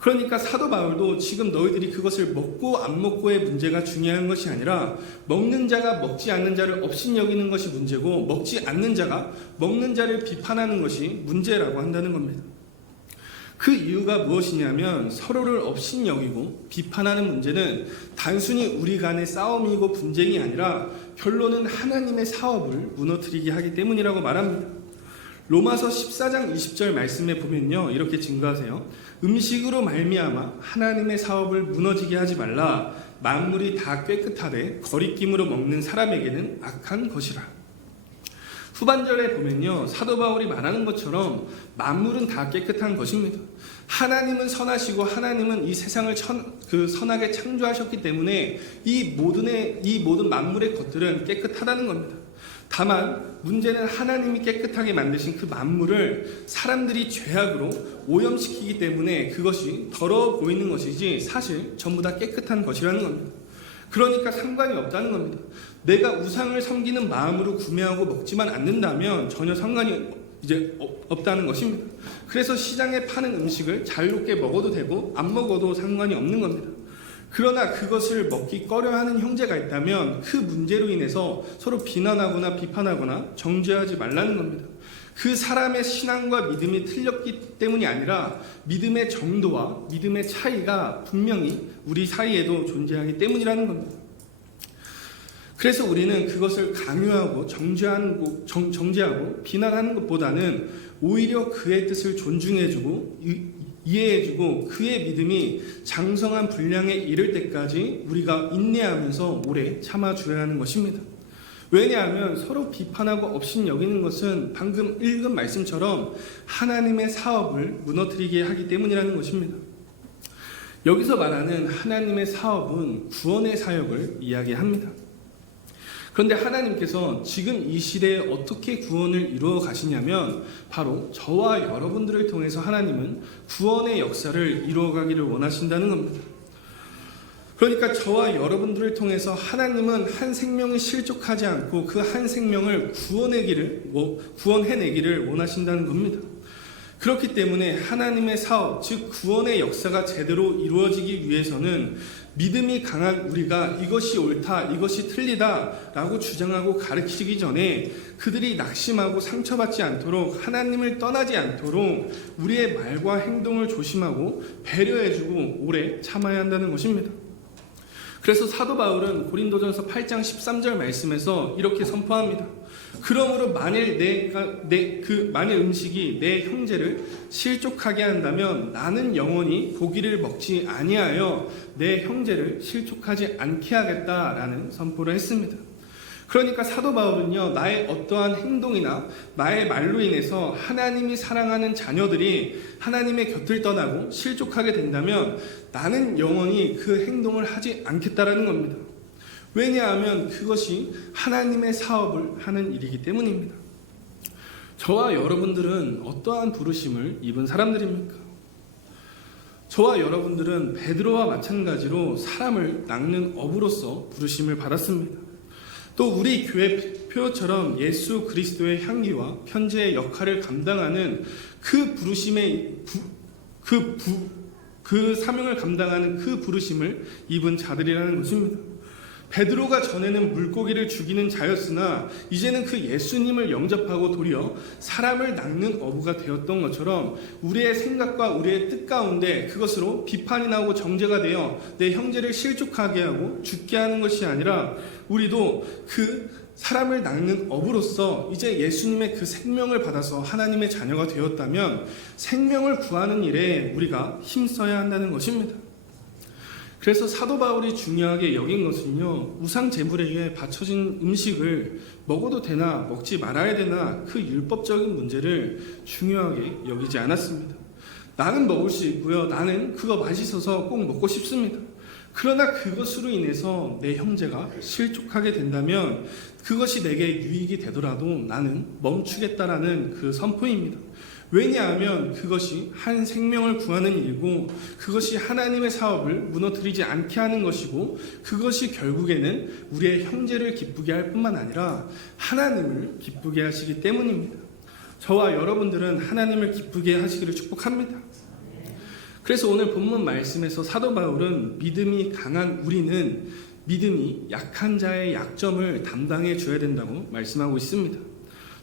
그러니까 사도 바울도 지금 너희들이 그것을 먹고 안 먹고의 문제가 중요한 것이 아니라 먹는 자가 먹지 않는 자를 업신 여기는 것이 문제고 먹지 않는 자가 먹는 자를 비판하는 것이 문제라고 한다는 겁니다. 그 이유가 무엇이냐면 서로를 업신 여기고 비판하는 문제는 단순히 우리 간의 싸움이고 분쟁이 아니라 결론은 하나님의 사업을 무너뜨리게 하기 때문이라고 말합니다. 로마서 14장 20절 말씀에 보면요, 이렇게 증거하세요. 음식으로 말미암아 하나님의 사업을 무너지게 하지 말라. 만물이 다 깨끗하되 거리낌으로 먹는 사람에게는 악한 것이라. 후반절에 보면요, 사도 바울이 말하는 것처럼 만물은 다 깨끗한 것입니다. 하나님은 선하시고 하나님은 이 세상을 선하게 창조하셨기 때문에 이 모든 만물의 것들은 깨끗하다는 겁니다. 다만 문제는 하나님이 깨끗하게 만드신 그 만물을 사람들이 죄악으로 오염시키기 때문에 그것이 더러워 보이는 것이지 사실 전부 다 깨끗한 것이라는 겁니다. 그러니까 상관이 없다는 겁니다. 내가 우상을 섬기는 마음으로 구매하고 먹지만 않는다면 전혀 상관이 이제 없다는 것입니다. 그래서 시장에 파는 음식을 자유롭게 먹어도 되고 안 먹어도 상관이 없는 겁니다. 그러나 그것을 먹기 꺼려하는 형제가 있다면 그 문제로 인해서 서로 비난하거나 비판하거나 정죄하지 말라는 겁니다. 그 사람의 신앙과 믿음이 틀렸기 때문이 아니라 믿음의 정도와 믿음의 차이가 분명히 우리 사이에도 존재하기 때문이라는 겁니다. 그래서 우리는 그것을 강요하고 정죄하고 비난하는 것보다는 오히려 그의 뜻을 존중해주고 이해해주고 그의 믿음이 장성한 분량에 이를 때까지 우리가 인내하면서 오래 참아줘야 하는 것입니다. 왜냐하면 서로 비판하고 업신 여기는 것은 방금 읽은 말씀처럼 하나님의 사업을 무너뜨리게 하기 때문이라는 것입니다. 여기서 말하는 하나님의 사업은 구원의 사역을 이야기합니다. 그런데 하나님께서 지금 이 시대에 어떻게 구원을 이루어 가시냐면 바로 저와 여러분들을 통해서 하나님은 구원의 역사를 이루어 가기를 원하신다는 겁니다. 그러니까 저와 여러분들을 통해서 하나님은 한 생명이 실족하지 않고 그 한 생명을 구원해내기를 원하신다는 겁니다. 그렇기 때문에 하나님의 사업, 즉 구원의 역사가 제대로 이루어지기 위해서는 믿음이 강한 우리가 이것이 옳다, 이것이 틀리다 라고 주장하고 가르치기 전에 그들이 낙심하고 상처받지 않도록 하나님을 떠나지 않도록 우리의 말과 행동을 조심하고 배려해주고 오래 참아야 한다는 것입니다. 그래서 사도 바울은 고린도전서 8장 13절 말씀에서 이렇게 선포합니다. 그러므로 만일 만일 음식이 내 형제를 실족하게 한다면 나는 영원히 고기를 먹지 아니하여 내 형제를 실족하지 않게 하겠다라는 선포를 했습니다. 그러니까 사도 바울은요, 나의 어떠한 행동이나 나의 말로 인해서 하나님이 사랑하는 자녀들이 하나님의 곁을 떠나고 실족하게 된다면 나는 영원히 그 행동을 하지 않겠다라는 겁니다. 왜냐하면 그것이 하나님의 사업을 하는 일이기 때문입니다. 저와 여러분들은 어떠한 부르심을 입은 사람들입니까? 저와 여러분들은 베드로와 마찬가지로 사람을 낚는 어부로서 부르심을 받았습니다. 또 우리 교회 표처럼 예수 그리스도의 향기와 편지의 역할을 감당하는 그 부르심의 그 사명을 감당하는 그 부르심을 입은 자들이라는 것입니다. 베드로가 전에는 물고기를 죽이는 자였으나 이제는 그 예수님을 영접하고 도리어 사람을 낚는 어부가 되었던 것처럼 우리의 생각과 우리의 뜻 가운데 그것으로 비판이 나오고 정죄가 되어 내 형제를 실족하게 하고 죽게 하는 것이 아니라 우리도 그 사람을 낚는 어부로서 이제 예수님의 그 생명을 받아서 하나님의 자녀가 되었다면 생명을 구하는 일에 우리가 힘써야 한다는 것입니다. 그래서 사도 바울이 중요하게 여긴 것은요, 우상 제물에게 바쳐진 음식을 먹어도 되나 먹지 말아야 되나 그 율법적인 문제를 중요하게 여기지 않았습니다. 나는 먹을 수 있고요, 나는 그거 맛있어서 꼭 먹고 싶습니다. 그러나 그것으로 인해서 내 형제가 실족하게 된다면 그것이 내게 유익이 되더라도 나는 멈추겠다라는 그 선포입니다. 왜냐하면 그것이 한 생명을 구하는 일이고 그것이 하나님의 사업을 무너뜨리지 않게 하는 것이고 그것이 결국에는 우리의 형제를 기쁘게 할 뿐만 아니라 하나님을 기쁘게 하시기 때문입니다. 저와 여러분들은 하나님을 기쁘게 하시기를 축복합니다. 그래서 오늘 본문 말씀에서 사도 바울은 믿음이 강한 우리는 믿음이 약한 자의 약점을 담당해 줘야 된다고 말씀하고 있습니다.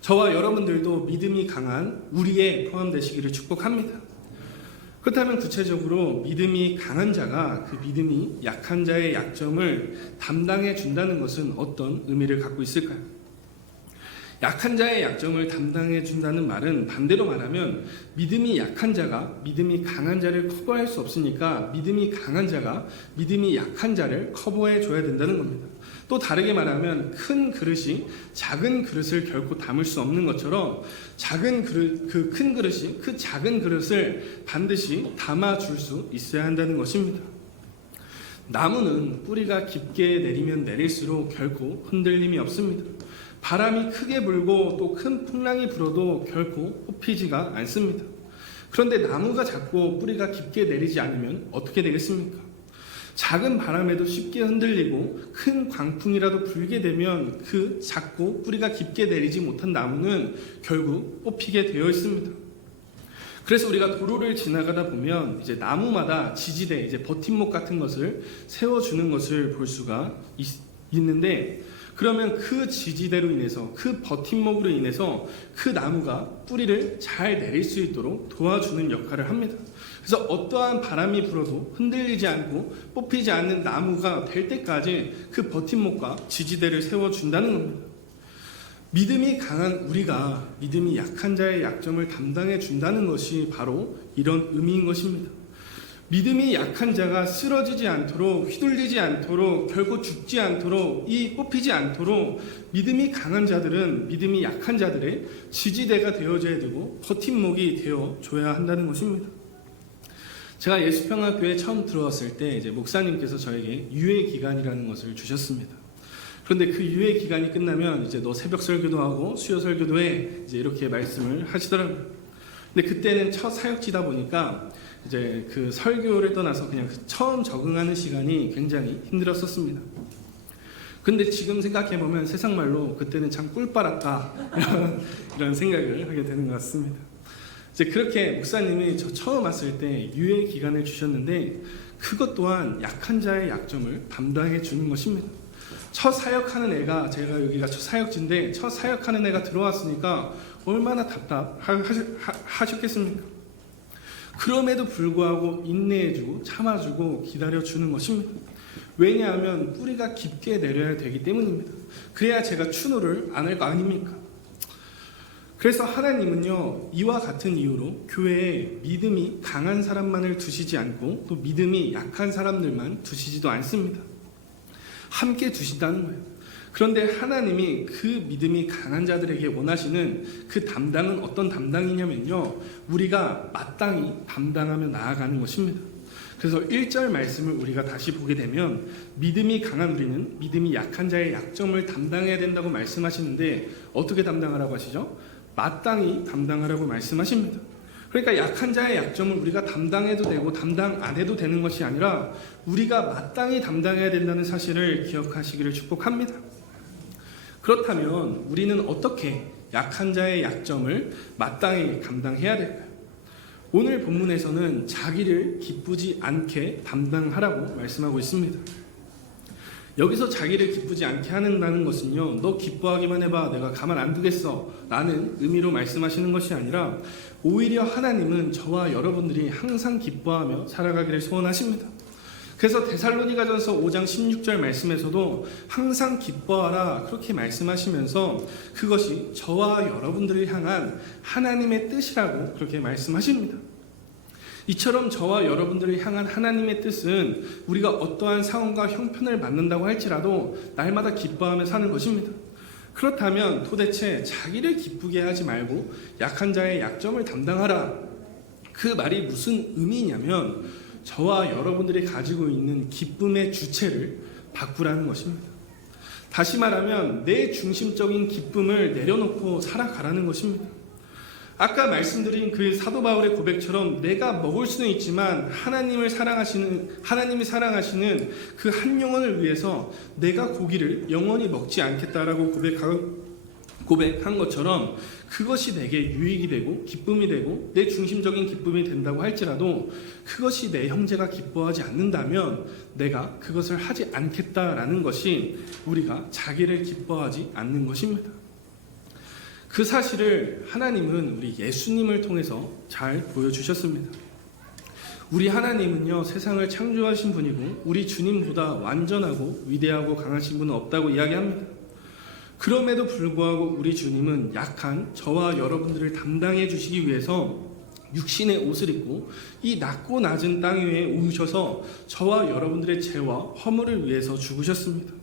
저와 여러분들도 믿음이 강한 우리에 포함되시기를 축복합니다. 그렇다면 구체적으로 믿음이 강한 자가 그 믿음이 약한 자의 약점을 담당해 준다는 것은 어떤 의미를 갖고 있을까요? 약한 자의 약점을 담당해 준다는 말은 반대로 말하면 믿음이 약한 자가 믿음이 강한 자를 커버할 수 없으니까 믿음이 강한 자가 믿음이 약한 자를 커버해 줘야 된다는 겁니다. 또 다르게 말하면 큰 그릇이 작은 그릇을 결코 담을 수 없는 것처럼 작은 그릇, 그 큰 그릇이 그 작은 그릇을 반드시 담아줄 수 있어야 한다는 것입니다. 나무는 뿌리가 깊게 내리면 내릴수록 결코 흔들림이 없습니다. 바람이 크게 불고 또 큰 풍랑이 불어도 결코 뽑히지가 않습니다. 그런데 나무가 작고 뿌리가 깊게 내리지 않으면 어떻게 되겠습니까? 작은 바람에도 쉽게 흔들리고 큰 광풍이라도 불게 되면 그 작고 뿌리가 깊게 내리지 못한 나무는 결국 뽑히게 되어 있습니다. 그래서 우리가 도로를 지나가다 보면 이제 나무마다 지지대, 이제 버팀목 같은 것을 세워주는 것을 볼 수가 있는데 그러면 그 지지대로 인해서 그 버팀목으로 인해서 그 나무가 뿌리를 잘 내릴 수 있도록 도와주는 역할을 합니다. 그래서 어떠한 바람이 불어도 흔들리지 않고 뽑히지 않는 나무가 될 때까지 그 버팀목과 지지대를 세워준다는 겁니다. 믿음이 강한 우리가 믿음이 약한 자의 약점을 담당해 준다는 것이 바로 이런 의미인 것입니다. 믿음이 약한 자가 쓰러지지 않도록 휘둘리지 않도록 결코 죽지 않도록 이 뽑히지 않도록 믿음이 강한 자들은 믿음이 약한 자들의 지지대가 되어줘야 되고 버팀목이 되어줘야 한다는 것입니다. 제가 예수평화교회에 처음 들어왔을 때 이제 목사님께서 저에게 유예 기간이라는 것을 주셨습니다. 그런데 그 유예 기간이 끝나면 이제 너 새벽 설교도 하고 수요 설교도 해 이제 이렇게 말씀을 하시더라고요. 근데 그때는 첫 사역지다 보니까 이제 그 설교를 떠나서 그냥 처음 적응하는 시간이 굉장히 힘들었었습니다. 근데 지금 생각해보면 세상 말로 그때는 참 꿀 빨았다 이런 생각을 하게 되는 것 같습니다. 이제 그렇게 목사님이 저 처음 왔을 때 유예 기간을 주셨는데 그것 또한 약한 자의 약점을 담당해 주는 것입니다. 첫 사역하는 애가 제가 여기가 첫 사역지인데 첫 사역하는 애가 들어왔으니까 얼마나 답답하셨겠습니까? 그럼에도 불구하고 인내해주고 참아주고 기다려주는 것입니다. 왜냐하면 뿌리가 깊게 내려야 되기 때문입니다. 그래야 제가 추노를 안 할 거 아닙니까? 그래서 하나님은요 이와 같은 이유로 교회에 믿음이 강한 사람만을 두시지 않고 또 믿음이 약한 사람들만 두시지도 않습니다. 함께 두신다는 거예요. 그런데 하나님이 그 믿음이 강한 자들에게 원하시는 그 담당은 어떤 담당이냐면요 우리가 마땅히 담당하며 나아가는 것입니다. 그래서 1절 말씀을 우리가 다시 보게 되면 믿음이 강한 우리는 믿음이 약한 자의 약점을 담당해야 된다고 말씀하시는데 어떻게 담당하라고 하시죠? 마땅히 담당하라고 말씀하십니다. 그러니까 약한 자의 약점을 우리가 담당해도 되고 담당 안 해도 되는 것이 아니라 우리가 마땅히 담당해야 된다는 사실을 기억하시기를 축복합니다. 그렇다면 우리는 어떻게 약한 자의 약점을 마땅히 감당해야 될까요? 오늘 본문에서는 자기를 기쁘지 않게 담당하라고 말씀하고 있습니다. 여기서 자기를 기쁘지 않게 한다는 것은요, 너 기뻐하기만 해봐, 내가 가만 안 두겠어 라는 의미로 말씀하시는 것이 아니라 오히려 하나님은 저와 여러분들이 항상 기뻐하며 살아가기를 소원하십니다. 그래서 데살로니가전서 5장 16절 말씀에서도 항상 기뻐하라 그렇게 말씀하시면서 그것이 저와 여러분들을 향한 하나님의 뜻이라고 그렇게 말씀하십니다. 이처럼 저와 여러분들을 향한 하나님의 뜻은 우리가 어떠한 상황과 형편을 만난다고 할지라도 날마다 기뻐하며 사는 것입니다. 그렇다면 도대체 자기를 기쁘게 하지 말고 약한 자의 약점을 담당하라, 그 말이 무슨 의미냐면 저와 여러분들이 가지고 있는 기쁨의 주체를 바꾸라는 것입니다. 다시 말하면 내 중심적인 기쁨을 내려놓고 살아가라는 것입니다. 아까 말씀드린 그 사도 바울의 고백처럼 내가 먹을 수는 있지만 하나님이 사랑하시는 그 한 영혼을 위해서 내가 고기를 영원히 먹지 않겠다라고 고백한 것처럼 그것이 내게 유익이 되고 기쁨이 되고 내 중심적인 기쁨이 된다고 할지라도 그것이 내 형제가 기뻐하지 않는다면 내가 그것을 하지 않겠다라는 것이 우리가 자기를 기뻐하지 않는 것입니다. 그 사실을 하나님은 우리 예수님을 통해서 잘 보여주셨습니다. 우리 하나님은요, 세상을 창조하신 분이고 우리 주님보다 완전하고 위대하고 강하신 분은 없다고 이야기합니다. 그럼에도 불구하고 우리 주님은 약한 저와 여러분들을 담당해 주시기 위해서 육신의 옷을 입고 이 낮고 낮은 땅 위에 오셔서 저와 여러분들의 죄와 허물을 위해서 죽으셨습니다.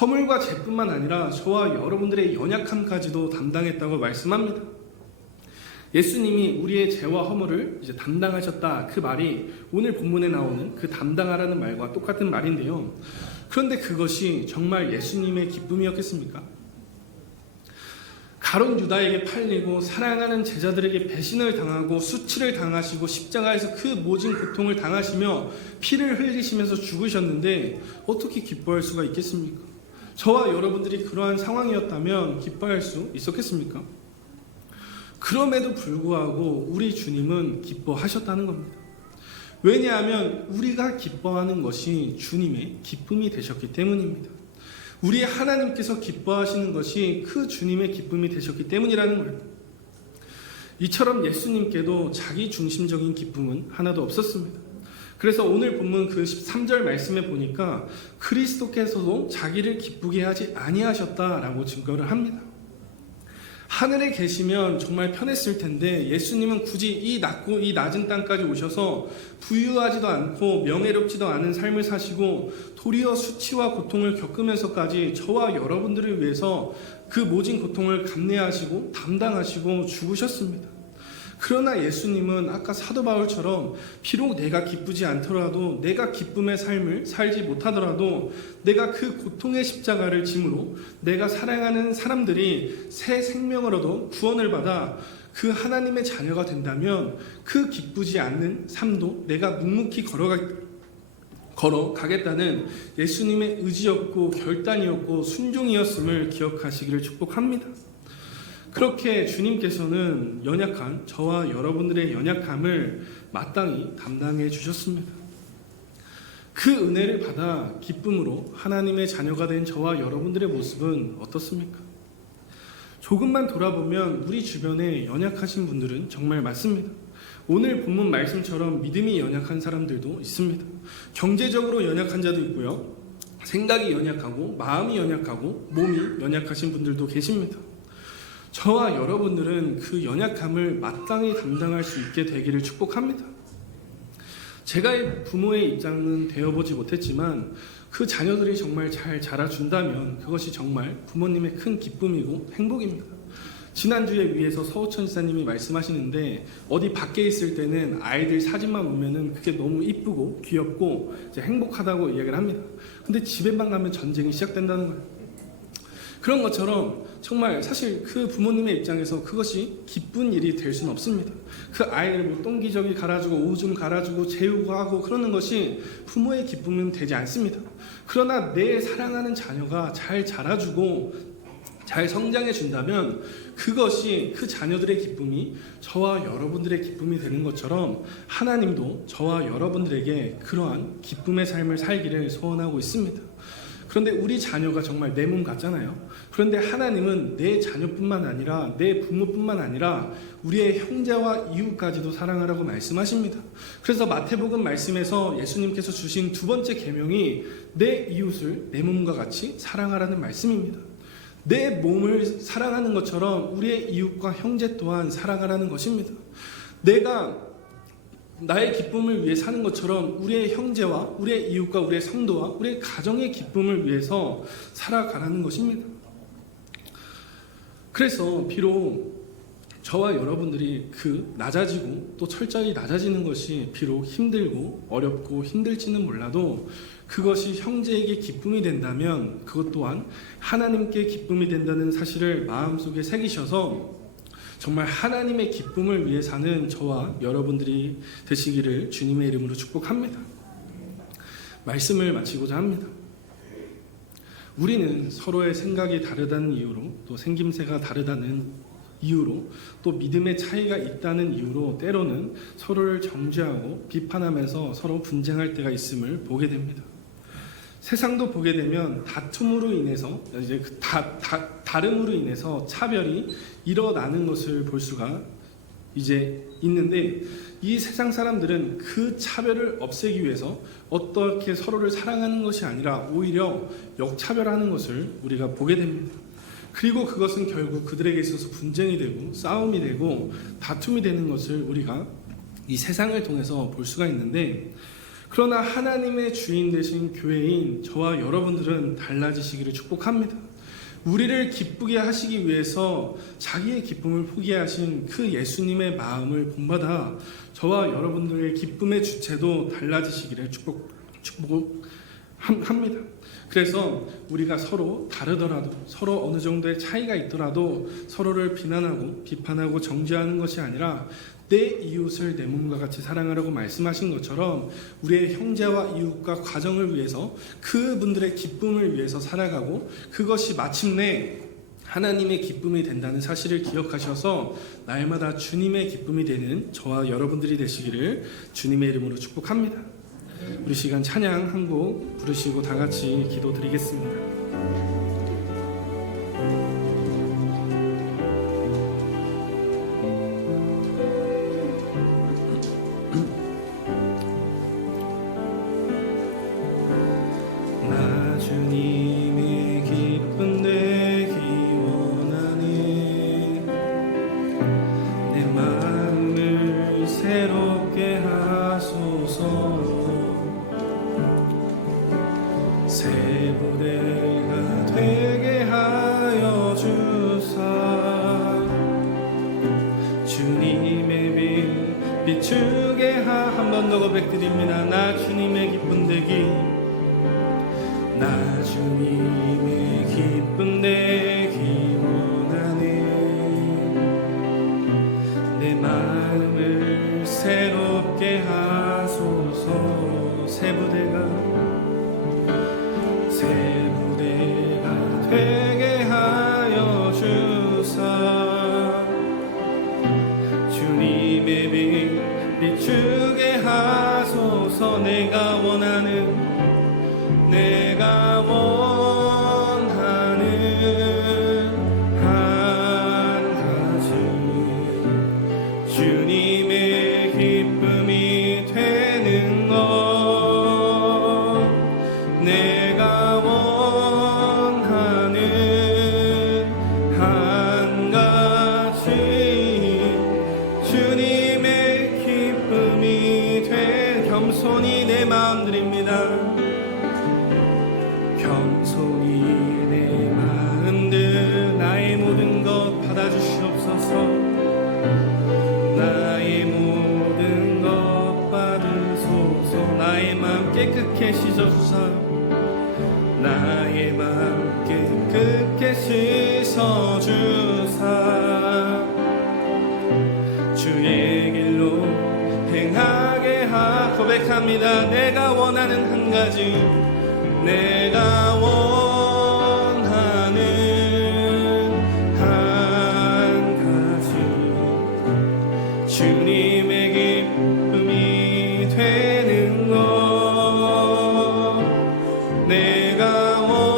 허물과 죄뿐만 아니라 저와 여러분들의 연약함까지도 담당했다고 말씀합니다. 예수님이 우리의 죄와 허물을 이제 담당하셨다, 그 말이 오늘 본문에 나오는 그 담당하라는 말과 똑같은 말인데요. 그런데 그것이 정말 예수님의 기쁨이었겠습니까? 가룟 유다에게 팔리고 사랑하는 제자들에게 배신을 당하고 수치를 당하시고 십자가에서 그 모진 고통을 당하시며 피를 흘리시면서 죽으셨는데 어떻게 기뻐할 수가 있겠습니까? 저와 여러분들이 그러한 상황이었다면 기뻐할 수 있었겠습니까? 그럼에도 불구하고 우리 주님은 기뻐하셨다는 겁니다. 왜냐하면 우리가 기뻐하는 것이 주님의 기쁨이 되셨기 때문입니다. 우리 하나님께서 기뻐하시는 것이 그 주님의 기쁨이 되셨기 때문이라는 거예요. 이처럼 예수님께도 자기 중심적인 기쁨은 하나도 없었습니다. 그래서 오늘 본문 그 13절 말씀에 보니까 그리스도께서도 자기를 기쁘게 하지 아니하셨다라고 증거를 합니다. 하늘에 계시면 정말 편했을 텐데 예수님은 굳이 이 낮고 이 낮은 땅까지 오셔서 부유하지도 않고 명예롭지도 않은 삶을 사시고 도리어 수치와 고통을 겪으면서까지 저와 여러분들을 위해서 그 모진 고통을 감내하시고 담당하시고 죽으셨습니다. 그러나 예수님은 아까 사도 바울처럼 비록 내가 기쁘지 않더라도 내가 기쁨의 삶을 살지 못하더라도 내가 그 고통의 십자가를 짐으로 내가 사랑하는 사람들이 새 생명을 얻어 구원을 받아 그 하나님의 자녀가 된다면 그 기쁘지 않는 삶도 내가 묵묵히 걸어가겠다는 예수님의 의지였고 결단이었고 순종이었음을 기억하시기를 축복합니다. 그렇게 주님께서는 연약한 저와 여러분들의 연약함을 마땅히 담당해 주셨습니다. 그 은혜를 받아 기쁨으로 하나님의 자녀가 된 저와 여러분들의 모습은 어떻습니까? 조금만 돌아보면 우리 주변에 연약하신 분들은 정말 많습니다. 오늘 본문 말씀처럼 믿음이 연약한 사람들도 있습니다. 경제적으로 연약한 자도 있고요. 생각이 연약하고 마음이 연약하고 몸이 연약하신 분들도 계십니다. 저와 여러분들은 그 연약함을 마땅히 담당할 수 있게 되기를 축복합니다. 제가 부모의 입장은 되어보지 못했지만 그 자녀들이 정말 잘 자라준다면 그것이 정말 부모님의 큰 기쁨이고 행복입니다. 지난주에 위에서 서우천 지사님이 말씀하시는데 어디 밖에 있을 때는 아이들 사진만 보면은 그게 너무 이쁘고 귀엽고 이제 행복하다고 이야기를 합니다. 근데 집에만 가면 전쟁이 시작된다는 거예요. 그런 것처럼 정말 사실 그 부모님의 입장에서 그것이 기쁜 일이 될 수는 없습니다. 그 아이를 뭐 똥기저귀 갈아주고 오줌 갈아주고 재우고 하고 그러는 것이 부모의 기쁨은 되지 않습니다. 그러나 내 사랑하는 자녀가 잘 자라주고 잘 성장해 준다면 그것이 그 자녀들의 기쁨이 저와 여러분들의 기쁨이 되는 것처럼 하나님도 저와 여러분들에게 그러한 기쁨의 삶을 살기를 소원하고 있습니다. 그런데 우리 자녀가 정말 내 몸 같잖아요. 그런데 하나님은 내 자녀뿐만 아니라 내 부모뿐만 아니라 우리의 형제와 이웃까지도 사랑하라고 말씀하십니다. 그래서 마태복음 말씀에서 예수님께서 주신 두 번째 계명이 내 이웃을 내 몸과 같이 사랑하라는 말씀입니다. 내 몸을 사랑하는 것처럼 우리의 이웃과 형제 또한 사랑하라는 것입니다. 내가 나의 기쁨을 위해 사는 것처럼 우리의 형제와 우리의 이웃과 우리의 성도와 우리의 가정의 기쁨을 위해서 살아가라는 것입니다. 그래서 비록 저와 여러분들이 낮아지고 또 철저히 낮아지는 것이 비록 힘들고 어렵고 힘들지는 몰라도 그것이 형제에게 기쁨이 된다면 그것 또한 하나님께 기쁨이 된다는 사실을 마음속에 새기셔서 정말 하나님의 기쁨을 위해 사는 저와 여러분들이 되시기를 주님의 이름으로 축복합니다. 말씀을 마치고자 합니다. 우리는 서로의 생각이 다르다는 이유로 또 생김새가 다르다는 이유로 또 믿음의 차이가 있다는 이유로 때로는 서로를 정죄하고 비판하면서 서로 분쟁할 때가 있음을 보게 됩니다. 세상도 보게 되면 다툼으로 인해서 이제 다름으로 인해서 차별이 일어나는 것을 볼 수가 이제 있는데 이 세상 사람들은 그 차별을 없애기 위해서 어떻게 서로를 사랑하는 것이 아니라 오히려 역차별하는 것을 우리가 보게 됩니다. 그리고 그것은 결국 그들에게 있어서 분쟁이 되고 싸움이 되고 다툼이 되는 것을 우리가 이 세상을 통해서 볼 수가 있는데 그러나 하나님의 주인 되신 교회인 저와 여러분들은 달라지시기를 축복합니다. 우리를 기쁘게 하시기 위해서 자기의 기쁨을 포기하신 그 예수님의 마음을 본받아 저와 여러분들의 기쁨의 주체도 달라지시기를 축복합니다. 그래서 우리가 서로 다르더라도 서로 어느 정도의 차이가 있더라도 서로를 비난하고 비판하고 정죄하는 것이 아니라 내 이웃을 내 몸과 같이 사랑하라고 말씀하신 것처럼 우리의 형제와 이웃과 가정을 위해서 그분들의 기쁨을 위해서 살아가고 그것이 마침내 하나님의 기쁨이 된다는 사실을 기억하셔서 날마다 주님의 기쁨이 되는 저와 여러분들이 되시기를 주님의 이름으로 축복합니다. 우리 시간 찬양 한 곡 부르시고 다 같이 기도드리겠습니다. 나 주님의 기쁨 되기 원하네. 내 마음을 새롭게 하소서. 새 부대가 되게 하여 주사. 주님의 빛 비추게 한 번 더 고백드립니다. 나 주님의 기쁨 되기, 나 주님의 기쁨 되기 원하네. 내 마음을 새롭게 하소서. 새 부대가 되게 하여 주사. 주님의 빛 비추게 하소서. 내가 원하는 한 가지 주님의 기쁨이 되는 것. 내가 원하는 한 가지 주님의 기쁨이 된 겸손히 내 마음 드립니다. 겸손히 내 마음들 나의 모든 것 받아주시옵소서. 나의 모든 것 받으소서. 나의 마음 깨끗게 씻어주사. 나의 마음 깨끗게 씻어주사. 주의 길로 행하게 고백합니다. 내가 원하는 한 가지, 내가 원하는 한 가지 주님의 기쁨이 되는 것. 내가 원하는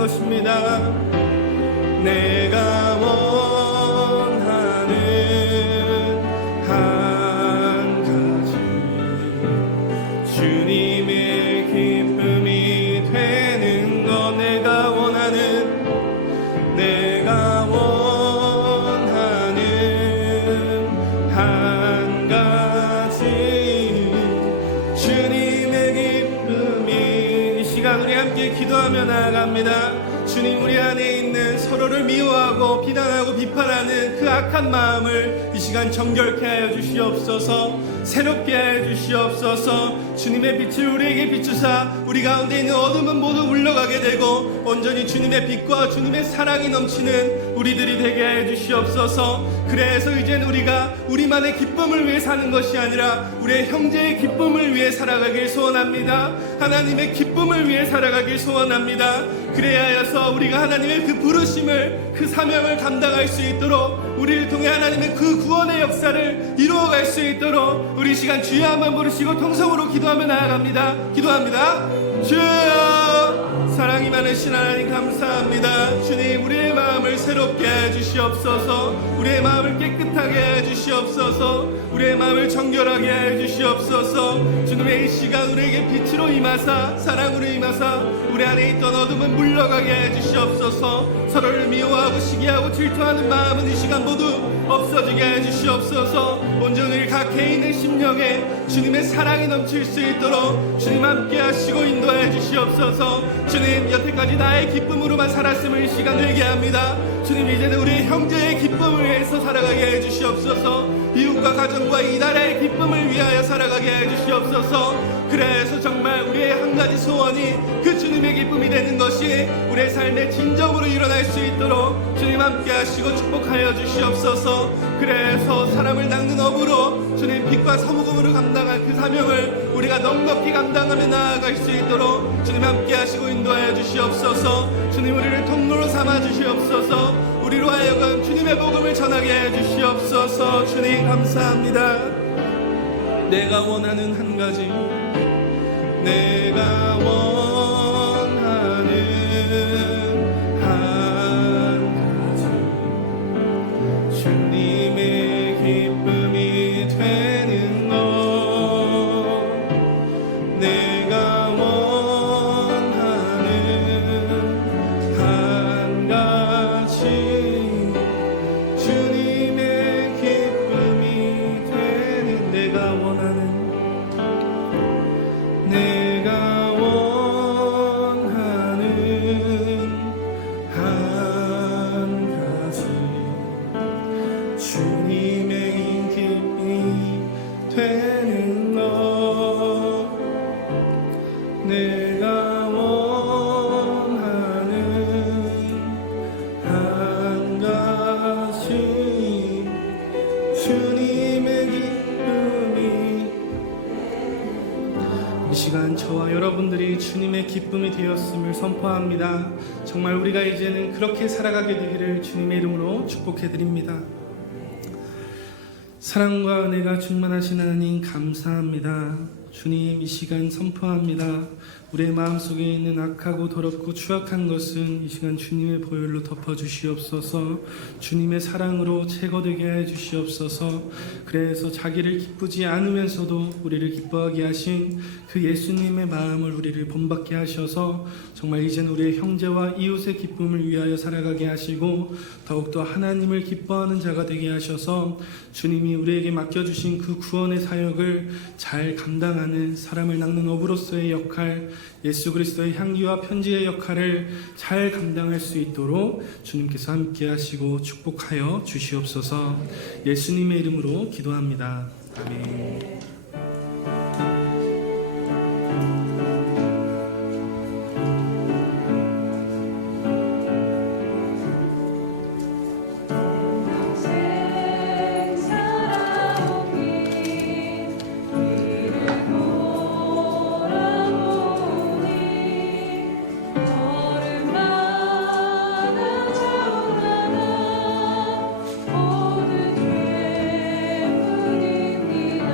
것입니다. 내가 원하는 한 가지 주님의 기쁨이 되는 것. 내가 원하는 한 가지 주님의 기쁨이. 이 시간 우리 함께 기도하며 나아갑니다. 주님, 우리 안에 있는 서로를 미워하고 비난하고 비판하는 그 악한 마음을 이 시간 정결케 하여 주시옵소서. 새롭게 하여 주시옵소서. 주님의 빛을 우리에게 비추사 우리 가운데 있는 어둠은 모두 물러가게 되고 온전히 주님의 빛과 주님의 사랑이 넘치는 우리들이 되게 하여 주시옵소서. 그래서 이제는 우리가 우리만의 기쁨을 위해 사는 것이 아니라 우리의 형제의 기쁨을 위해 살아가길 소원합니다. 하나님의 기쁨을 위해 살아가길 소원합니다. 그래야 하여서 우리가 하나님의 그 부르심을, 그 사명을 감당할 수 있도록, 우리를 통해 하나님의 그 구원의 역사를 이루어갈 수 있도록 우리 시간 주여 한번 부르시고 통성으로 기도하며 나아갑니다. 기도합니다. 주여, 사랑이 많으신 하나님 감사합니다. 주님, 우리의 마음을 새롭게 해주시옵소서. 우리의 마음을 깨끗하게 해주시옵소서. 우리의 마음을 정결하게 해주시옵소서. 주님의 이 시간 우리에게 빛으로 임하사 사랑으로 임하사 우리 안에 있던 어둠은 물러가게 해주시옵소서. 서로를 미워하고 시기하고 질투하는 마음은 이 시간 모두 없어지게 해주시옵소서. 온전히 각 개인의 심령에 주님의 사랑이 넘칠 수 있도록 주님 함께 하시고 인도해 주시옵소서. 주님, 여태까지 나의 기쁨으로만 살았음을 이 시간 회개합니다. 주님, 이제는 우리 형제의 기쁨을 위해서 살아가게 해주시옵소서. 이웃과 가정과 이 나라의 기쁨을 위하여 살아가게 해주시옵소서. 그래서 정말 우리의 한 가지 소원이 그 주님의 기쁨이 되는 것이 우리의 삶의 진정으로 일어날 수 있도록 주님 함께 하시고 축복하여 주시옵소서. 그래서 사람을 닦는 업으로 주님 빛과 서무금으로 감당할 그 사명을 우리가 넉넉히 감당하며 나아갈 수 있도록 주님 함께 하시고 인도하여 주시옵소서. 주님, 우리를 통로로 삼아 주시옵소서. 우리로 하여금 주님의 복음을 전하게 해 주시옵소서. 주님 감사합니다. 내가 원하는 한 가지, 내가 원하는 한 가지 주님의 기쁨이 되는 것. 내가 원하는 한 가지 주님의 기쁨이 되는. 내가 원하는 한 가지 주님의 기쁨이 되는 것. 내가 원하는 한 가지 주님의 기쁨이. 이 시간 저와 여러분들이 주님의 기쁨이 되었음을 선포합니다. 정말 우리가 이제는 그렇게 살아가게 되기를 주님의 이름으로 축복해드립니다. 사랑과 은혜가 충만하신 하나님 감사합니다. 주님, 이 시간 선포합니다. 우리의 마음속에 있는 악하고 더럽고 추악한 것은 이 시간 주님의 보혈로 덮어주시옵소서. 주님의 사랑으로 제거되게 해주시옵소서. 그래서 자기를 기쁘지 않으면서도 우리를 기뻐하게 하신 그 예수님의 마음을 우리를 본받게 하셔서 정말 이제는 우리의 형제와 이웃의 기쁨을 위하여 살아가게 하시고 더욱더 하나님을 기뻐하는 자가 되게 하셔서 주님이 우리에게 맡겨주신 그 구원의 사역을 잘 감당하는 사람을 낚는 어부로서의 역할, 예수 그리스도의 향기와 편지의 역할을 잘 감당할 수 있도록 주님께서 함께 하시고 축복하여 주시옵소서. 예수님의 이름으로 기도합니다. 아멘. 모든 죄 뿐입니다.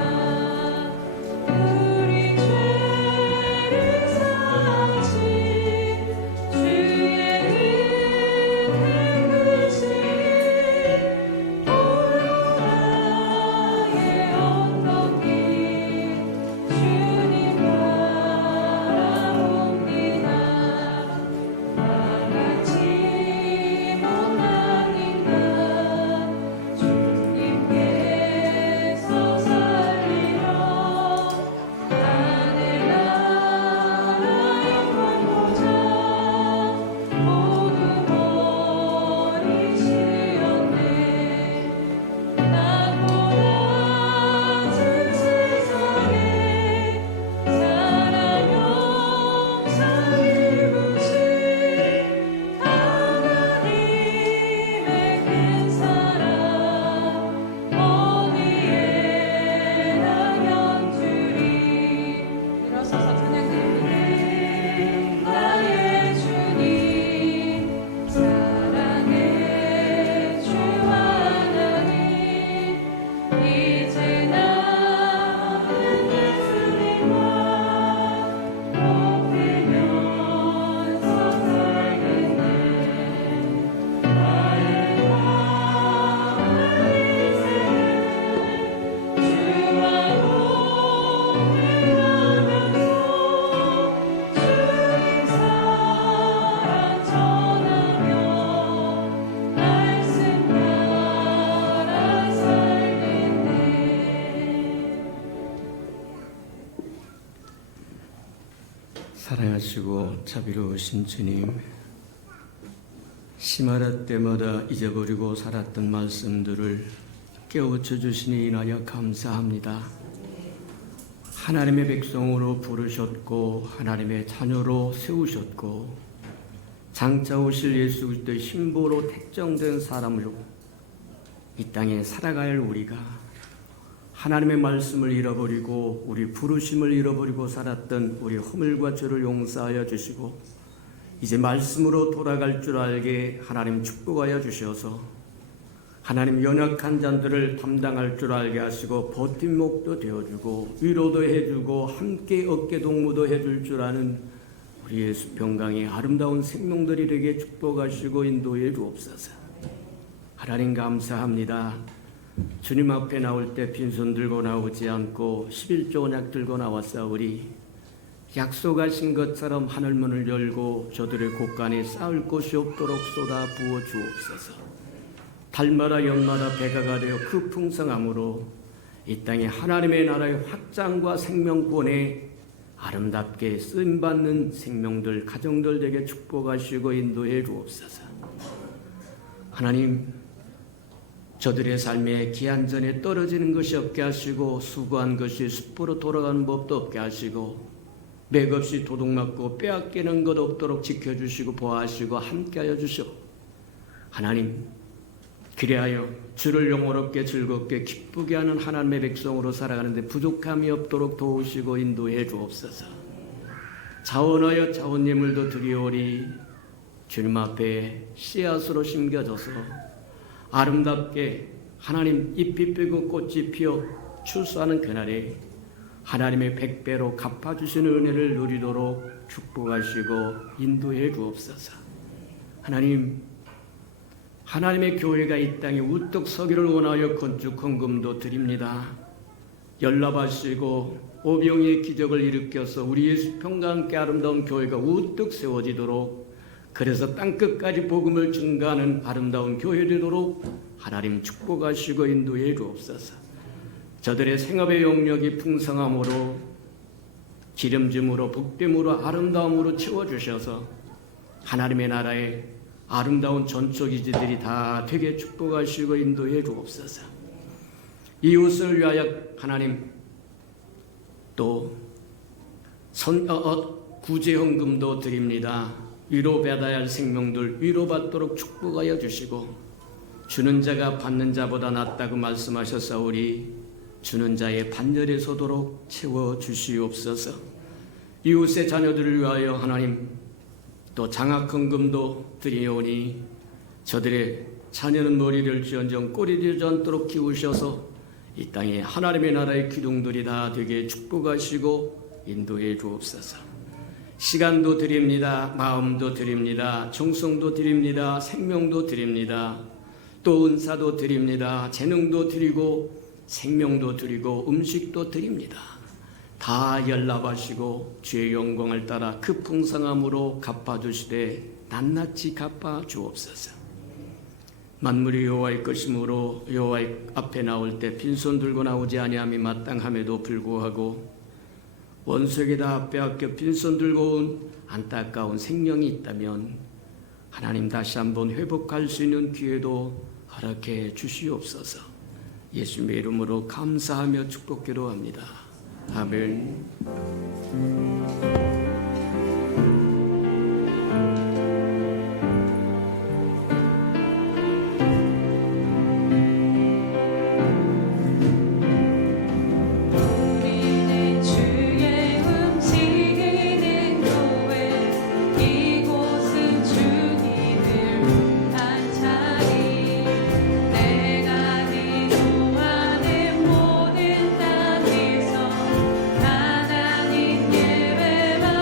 자비하시고 자비로우신 주님, 시마다 때마다 잊어버리고 살았던 말씀들을 깨우쳐 주시니 인하여 감사합니다. 하나님의 백성으로 부르셨고 하나님의 자녀로 세우셨고 장차 오실 예수 그리스도의 신보로 택정된 사람으로 이 땅에 살아갈 우리가 하나님의 말씀을 잃어버리고 우리 부르심을 잃어버리고 살았던 우리 허물과 죄를 용서하여 주시고 이제 말씀으로 돌아갈 줄 알게 하나님 축복하여 주셔서 하나님 연약한 자들을 담당할 줄 알게 하시고 버팀목도 되어주고 위로도 해주고 함께 어깨동무도 해줄 줄 아는 우리 예수 평강의 아름다운 생명들이 되게 축복하시고 인도해 주옵소서. 하나님 감사합니다. 주님 앞에 나올 때 빈손 들고 나오지 않고 11조 언약 들고 나왔사오리. 약속하신 것처럼 하늘문을 열고 저들의 곳간에 쌓을 곳이 없도록 쏟아 부어 주옵소서. 달마다 연마다 배가가 되어 그 풍성함으로 이 땅에 하나님의 나라의 확장과 생명권에 아름답게 쓰임받는 생명들, 가정들 되게 축복하시고 인도해 주옵소서. 하나님, 저들의 삶에 기한전에 떨어지는 것이 없게 하시고 수고한 것이 숲으로 돌아가는 법도 없게 하시고 맥없이 도둑맞고 빼앗기는 것 없도록 지켜주시고 보호하시고 함께하여 주시오. 하나님, 그리하여 주를 영원롭게 즐겁게 기쁘게 하는 하나님의 백성으로 살아가는데 부족함이 없도록 도우시고 인도해 주옵소서. 자원하여 자원 예물도 드리오리. 주님 앞에 씨앗으로 심겨져서 아름답게 하나님 잎이 피고 꽃이 피어 추수하는 그날에 하나님의 100배로 갚아주시는 은혜를 누리도록 축복하시고 인도해 주옵소서. 하나님, 하나님의 교회가 이 땅에 우뚝 서기를 원하여 건축 헌금도 드립니다. 연락하시고 오병이의 기적을 일으켜서 우리 예수 평강 함께 아름다운 교회가 우뚝 세워지도록, 그래서 땅끝까지 복음을 증가하는 아름다운 교회 되도록 하나님 축복하시고 인도해 주옵소서. 저들의 생업의 영역이 풍성함으로 기름짐으로 복됨으로 아름다움으로 채워주셔서 하나님의 나라의 아름다운 전초기지들이 다 되게 축복하시고 인도해 주옵소서. 이웃을 위하여 하나님 또 구제헌금도 드립니다. 위로받아야 할 생명들 위로받도록 축복하여 주시고 주는 자가 받는 자보다 낫다고 말씀하셨사오리. 주는 자의 반열에 서도록 채워주시옵소서. 이웃의 자녀들을 위하여 하나님 또 장학헌금도 드리오니 저들의 자녀는 머리를 지언정 꼬리 되지 않도록 키우셔서 이 땅에 하나님의 나라의 기둥들이 다 되게 축복하시고 인도해 주옵소서. 시간도 드립니다. 마음도 드립니다. 정성도 드립니다. 생명도 드립니다. 또 은사도 드립니다. 재능도 드리고 생명도 드리고 음식도 드립니다. 다 연락하시고 주의 영광을 따라 그 풍성함으로 갚아주시되 낱낱이 갚아주옵소서. 만물이 여호와의 것이므로 여호와의 앞에 나올 때 빈손 들고 나오지 아니함이 마땅함에도 불구하고 원수에게 다 빼앗겨 빈손 들고 온 안타까운 생명이 있다면 하나님 다시 한번 회복할 수 있는 기회도 허락해 주시옵소서. 예수님의 이름으로 감사하며 축복기도 합니다. 아멘. 하나님 예배만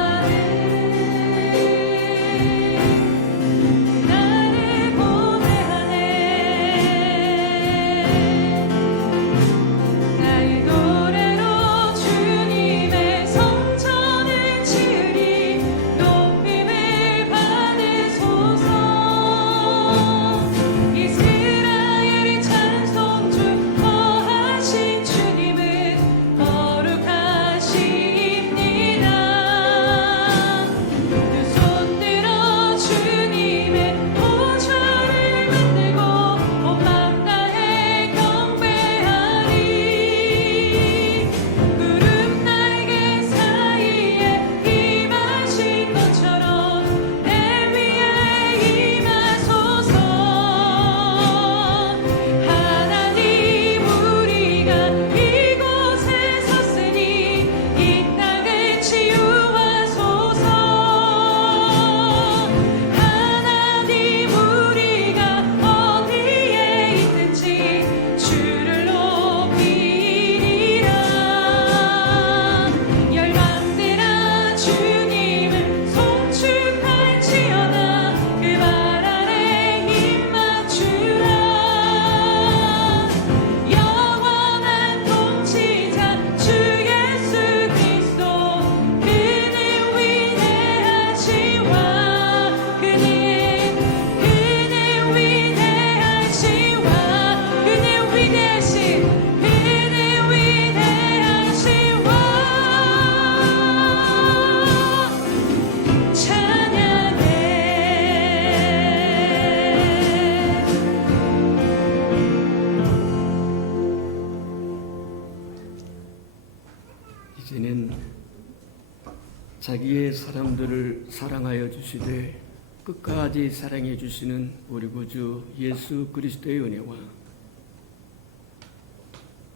자기의 사람들을 사랑하여 주시되 끝까지 사랑해 주시는 우리 구주 예수 그리스도의 은혜와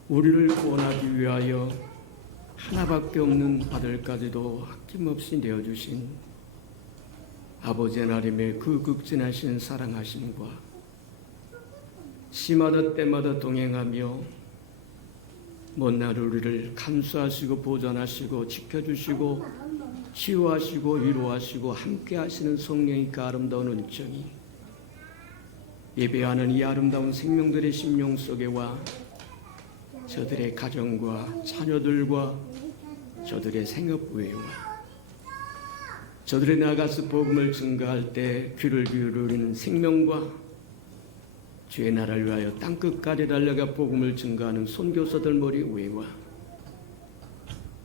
우리를 구원하기 위하여 하나밖에 없는 아들까지도 아낌없이 내어주신 아버지 하나님의 그 극진하신 사랑하심과 시마다 때마다 동행하며 먼날 우리를 감수하시고 보존하시고 지켜주시고 치유하시고 위로하시고 함께 하시는 성령의 그 아름다운 은총이 예배하는 이 아름다운 생명들의 심령 속에와 저들의 가정과 자녀들과 저들의 생업부에와 저들이 나가서 복음을 증거할 때 귀를 기울이는 생명과 주의 나라를 위하여 땅끝까지 달려가 복음을 증거하는 선교사들 머리 위에와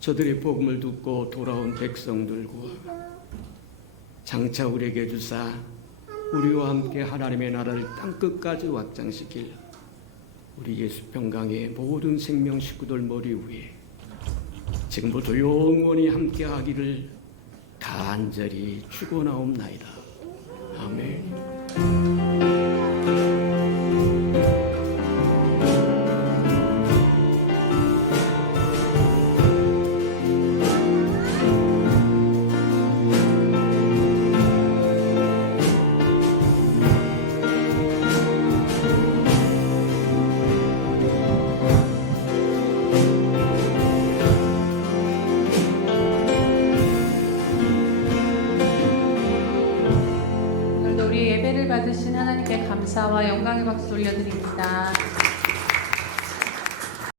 저들의 복음을 듣고 돌아온 백성들과 장차 우리에게 주사 우리와 함께 하나님의 나라를 땅끝까지 확장시킬 우리 예수 평강의 모든 생명 식구들 머리 위에 지금부터 영원히 함께 하기를 간절히 축원하옵나이다. 아멘. 오늘도 우리 예배를 받으신 하나님께 감사와 영광의 박수 올려드립니다.